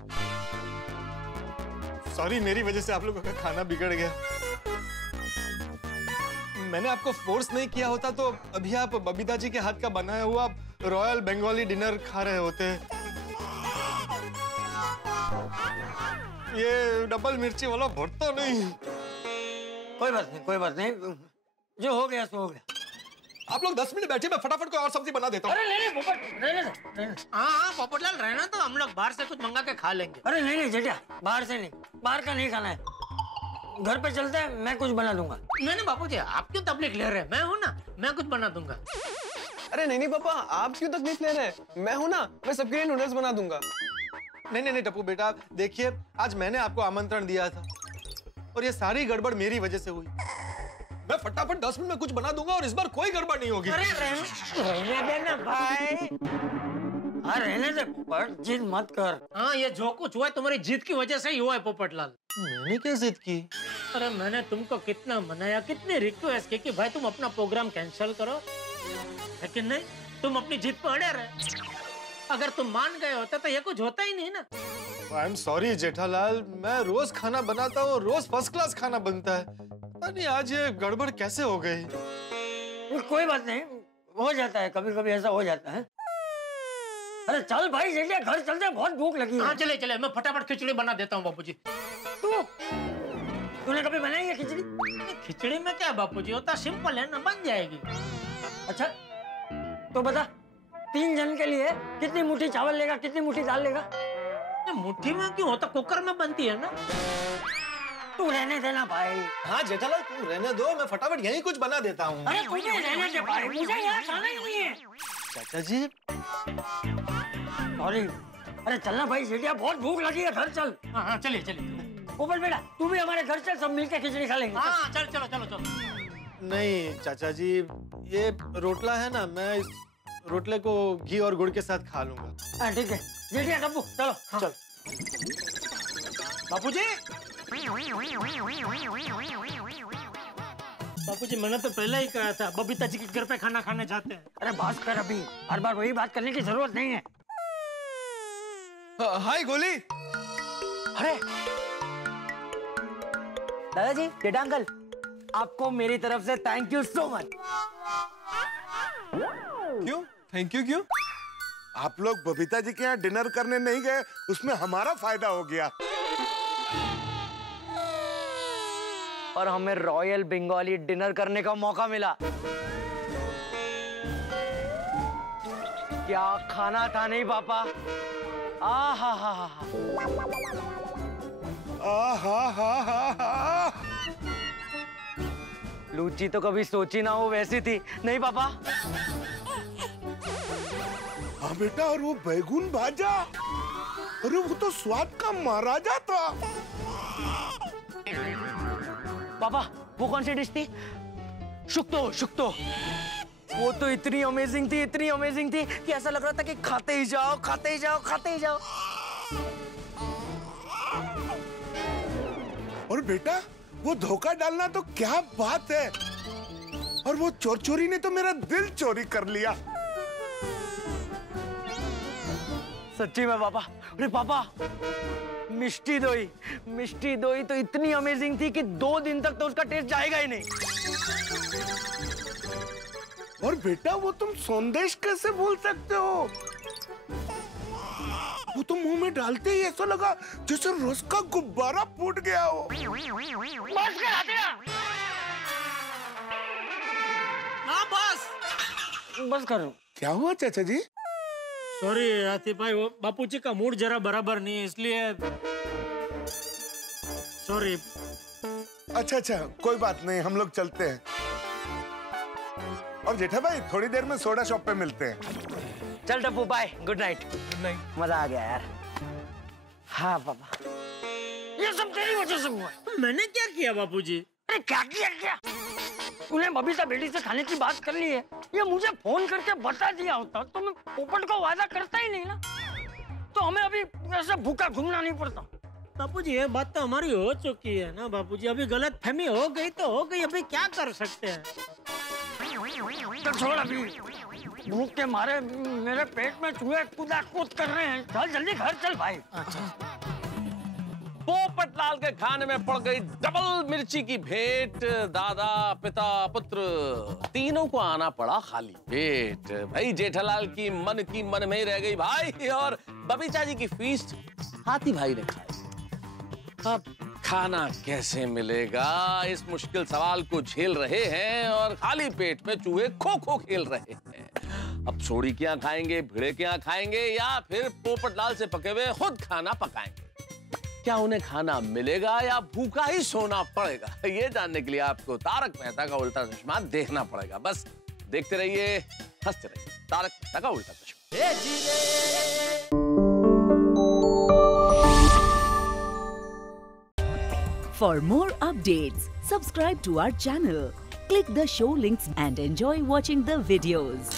सॉरी, मेरी वजह से आप लोगों का खाना बिगड़ गया। मैंने आपको फोर्स नहीं किया होता तो अभी आप बबीता जी के हाथ का बनाया हुआ रॉयल बंगाली डिनर खा रहे होते। ये डबल मिर्ची वाला भरता नहीं। कोई बात नहीं। जो हो गया सो हो गया। आप लोग 10 मिनट बैठे, मैं फटाफट कोई और सब्जी बना देता हूँ। अरे नहीं पोपट, रहने। हाँ पोपटलाल, रहना तो हम लोग बाहर से कुछ मंगा के खा लेंगे। अरे नहीं जेठा, बाहर से नहीं, बाहर का नहीं खाना है। घर पे चलते हैं, मैं कुछ बना दूंगा। नहीं बापूजी, आप क्यों तकलीफ ले रहे हैं? मैं हूँ ना, मैं कुछ बना दूंगा। अरे नहीं पापा, आप क्यों तकलीफ ले रहे हैं? मैं हूँ ना, मैं सबके लिए नूडल्स बना दूंगा। नहीं टप्पू बेटा, देखिए आज मैंने आपको आमंत्रण दिया था और ये सारी गड़बड़ मेरी वजह से हुई। मैं फटाफट 10 मिनट में कुछ बना दूंगा और इस बार कोई गड़बड़ नहीं होगी। अरे रहने देना भाई। हाँ रहने दे पोपट, जिद मत कर। हाँ, ये जो कुछ हुआ है तुम्हारी जिद की वजह से ही हुआ है पोपटलाल। मैंने क्या जिद की? अरे मैंने तुमको कितना मनाया, कितनी रिक्वेस्ट की कि भाई तुम अपना प्रोग्राम कैंसिल करो, लेकिन नहीं, तुम अपनी जिद पर अड़े रहे। अगर तुम मान गए होते तो ये कुछ होता ही नहीं ना। आई एम सॉरी जेठालाल, मैं रोज खाना बनाता हूँ, रोज फर्स्ट क्लास खाना बनता है। पता नहीं आज ये गड़बड़ कैसे हो गई। कोई बात नहीं, हो जाता है, कभी कभी ऐसा हो जाता है। अरे चल भाई जेठिया, घर चलते हैं, बहुत भूख लगी है। हाँ चले चले, मैं फटाफट खिचड़ी बना देता हूँ बापूजी। तूने कभी बनाई है खिचड़ी? खिचड़ी में क्या बापूजी, होता सिंपल है ना, बन जाएगी। अच्छा तो बता, 3 जन के लिए कितनी मुट्ठी चावल लेगा, कितनी मुट्ठी दाल लेगा? मुट्ठी में क्यों होता, कुकर में बनती है ना। तू रहने देना भाई। हाँ जेठालाल तुम रहने दो, मैं फटाफट यही कुछ बना देता हूँ। अरे मुझे रहने दे भाई, मुझे यहाँ खाना ही नहीं है। चाचा जी सॉरी। अरे चलना भाई जेठिया, बहुत भूख लगी है, घर चल। हाँ चलिए चलिए। ऊपर बेटा तू भी हमारे घर चल, सब मिलके खिचड़ी खा लेंगे। हाँ चल चलो चलो चलो। नहीं चाचा जी, ये रोटला है ना, मैं इस रोटले को घी और गुड़ के साथ खा लूंगा। हाँ ठीक है जेठिया, डब्बू चलो। हाँ। चल बापूजी, बापूजी मैंने तो पहले ही कहा था बबीता जी के घर पे खाना खाने जाते हैं। अरे बात कर, अभी हर बार वही बात करने की जरूरत नहीं है। हाय गोली। अरे दादाजी, जेठा अंकल, आपको मेरी तरफ से थैंक यू सो मच। क्यों थैंक यू? क्यों? आप लोग बबीता जी के यहाँ डिनर करने नहीं गए, उसमें हमारा फायदा हो गया। और हमें रॉयल बंगाली डिनर करने का मौका मिला। क्या खाना था नहीं पापा? आहा हा हा हा। लूची तो कभी सोची ना हो वैसी थी, नहीं पापा? हाँ बेटा, और वो बैगुन भाजा, अरे वो तो स्वाद का महाराजा था। पापा वो कौन सी डिश थी? शुक्तो शुक्तो। वो तो इतनी अमेजिंग थी, इतनी अमेजिंग थी कि ऐसा लग रहा था कि खाते ही जाओ, खाते ही जाओ, खाते ही जाओ। और बेटा वो धोखा डालना तो क्या बात है, और वो चोर चोरी ने तो मेरा दिल चोरी कर लिया। सच्ची में पापा? अरे पापा, मिष्टी दोई तो इतनी अमेजिंग थी कि 2 दिन तक तो उसका टेस्ट जाएगा ही नहीं। और बेटा वो तुम संदेश कैसे बोल सकते हो? वो तो मुंह में डालते ही ऐसा लगा जैसे रस का गुब्बारा फूट गया हो। बस करो। क्या हुआ चाचा जी? सॉरी आतिफ भाई, वो बापूजी का मूड जरा बराबर नहीं है, इसलिए सॉरी। अच्छा कोई बात नहीं, हम लोग चलते हैं। और जेठा भाई थोड़ी देर में सोडा शॉप पे मिलते हैं। चल टप्पू, बाय, गुड नाइट। मजा आ गया यार। हाँ पापा, ये सब तेरी वजह से हुआ। मैंने क्या किया बापूजी? अरे क्या किया क्या? तूने बबीता बेटी से खाने की बात कर ली है, ये मुझे फोन करके बता दिया होता तो मैं पोपट को वादा करता ही नहीं ना, तो हमें अभी ऐसे भूखा घूमना नहीं पड़ता। बापूजी ये बात तो हमारी हो चुकी है ना बापूजी, अभी गलतफहमी हो गई तो हो गई, अभी क्या कर सकते हैं। तो छोड़, अभी भूख के मारे मेरे पेट में चूहे कूदा कूद कर रहे हैं। चल जल्दी घर चल भाई। पोपटलाल के खाने में पड़ गई डबल मिर्ची की भेंट। दादा पिता पुत्र तीनों को आना पड़ा खाली पेट। भाई जेठालाल की मन में ही रह गई भाई, और बबीता जी की फीस्ट हाथी भाई ने खाई। अब खाना कैसे मिलेगा, इस मुश्किल सवाल को झेल रहे हैं और खाली पेट में चूहे खो खो खेल रहे हैं। अब सोडी के यहाँ खाएंगे, भिड़े के यहाँ खाएंगे, या फिर पोपटलाल से पके हुए खुद खाना पकाएंगे। क्या उन्हें खाना मिलेगा या भूखा ही सोना पड़ेगा, ये जानने के लिए आपको तारक मेहता का उल्टा चश्मा देखना पड़ेगा। बस देखते रहिए, हंसते रहिए। तारक मेहता का उल्टा चश्मा। For more updates, subscribe to our channel, click the show links and enjoy watching the videos.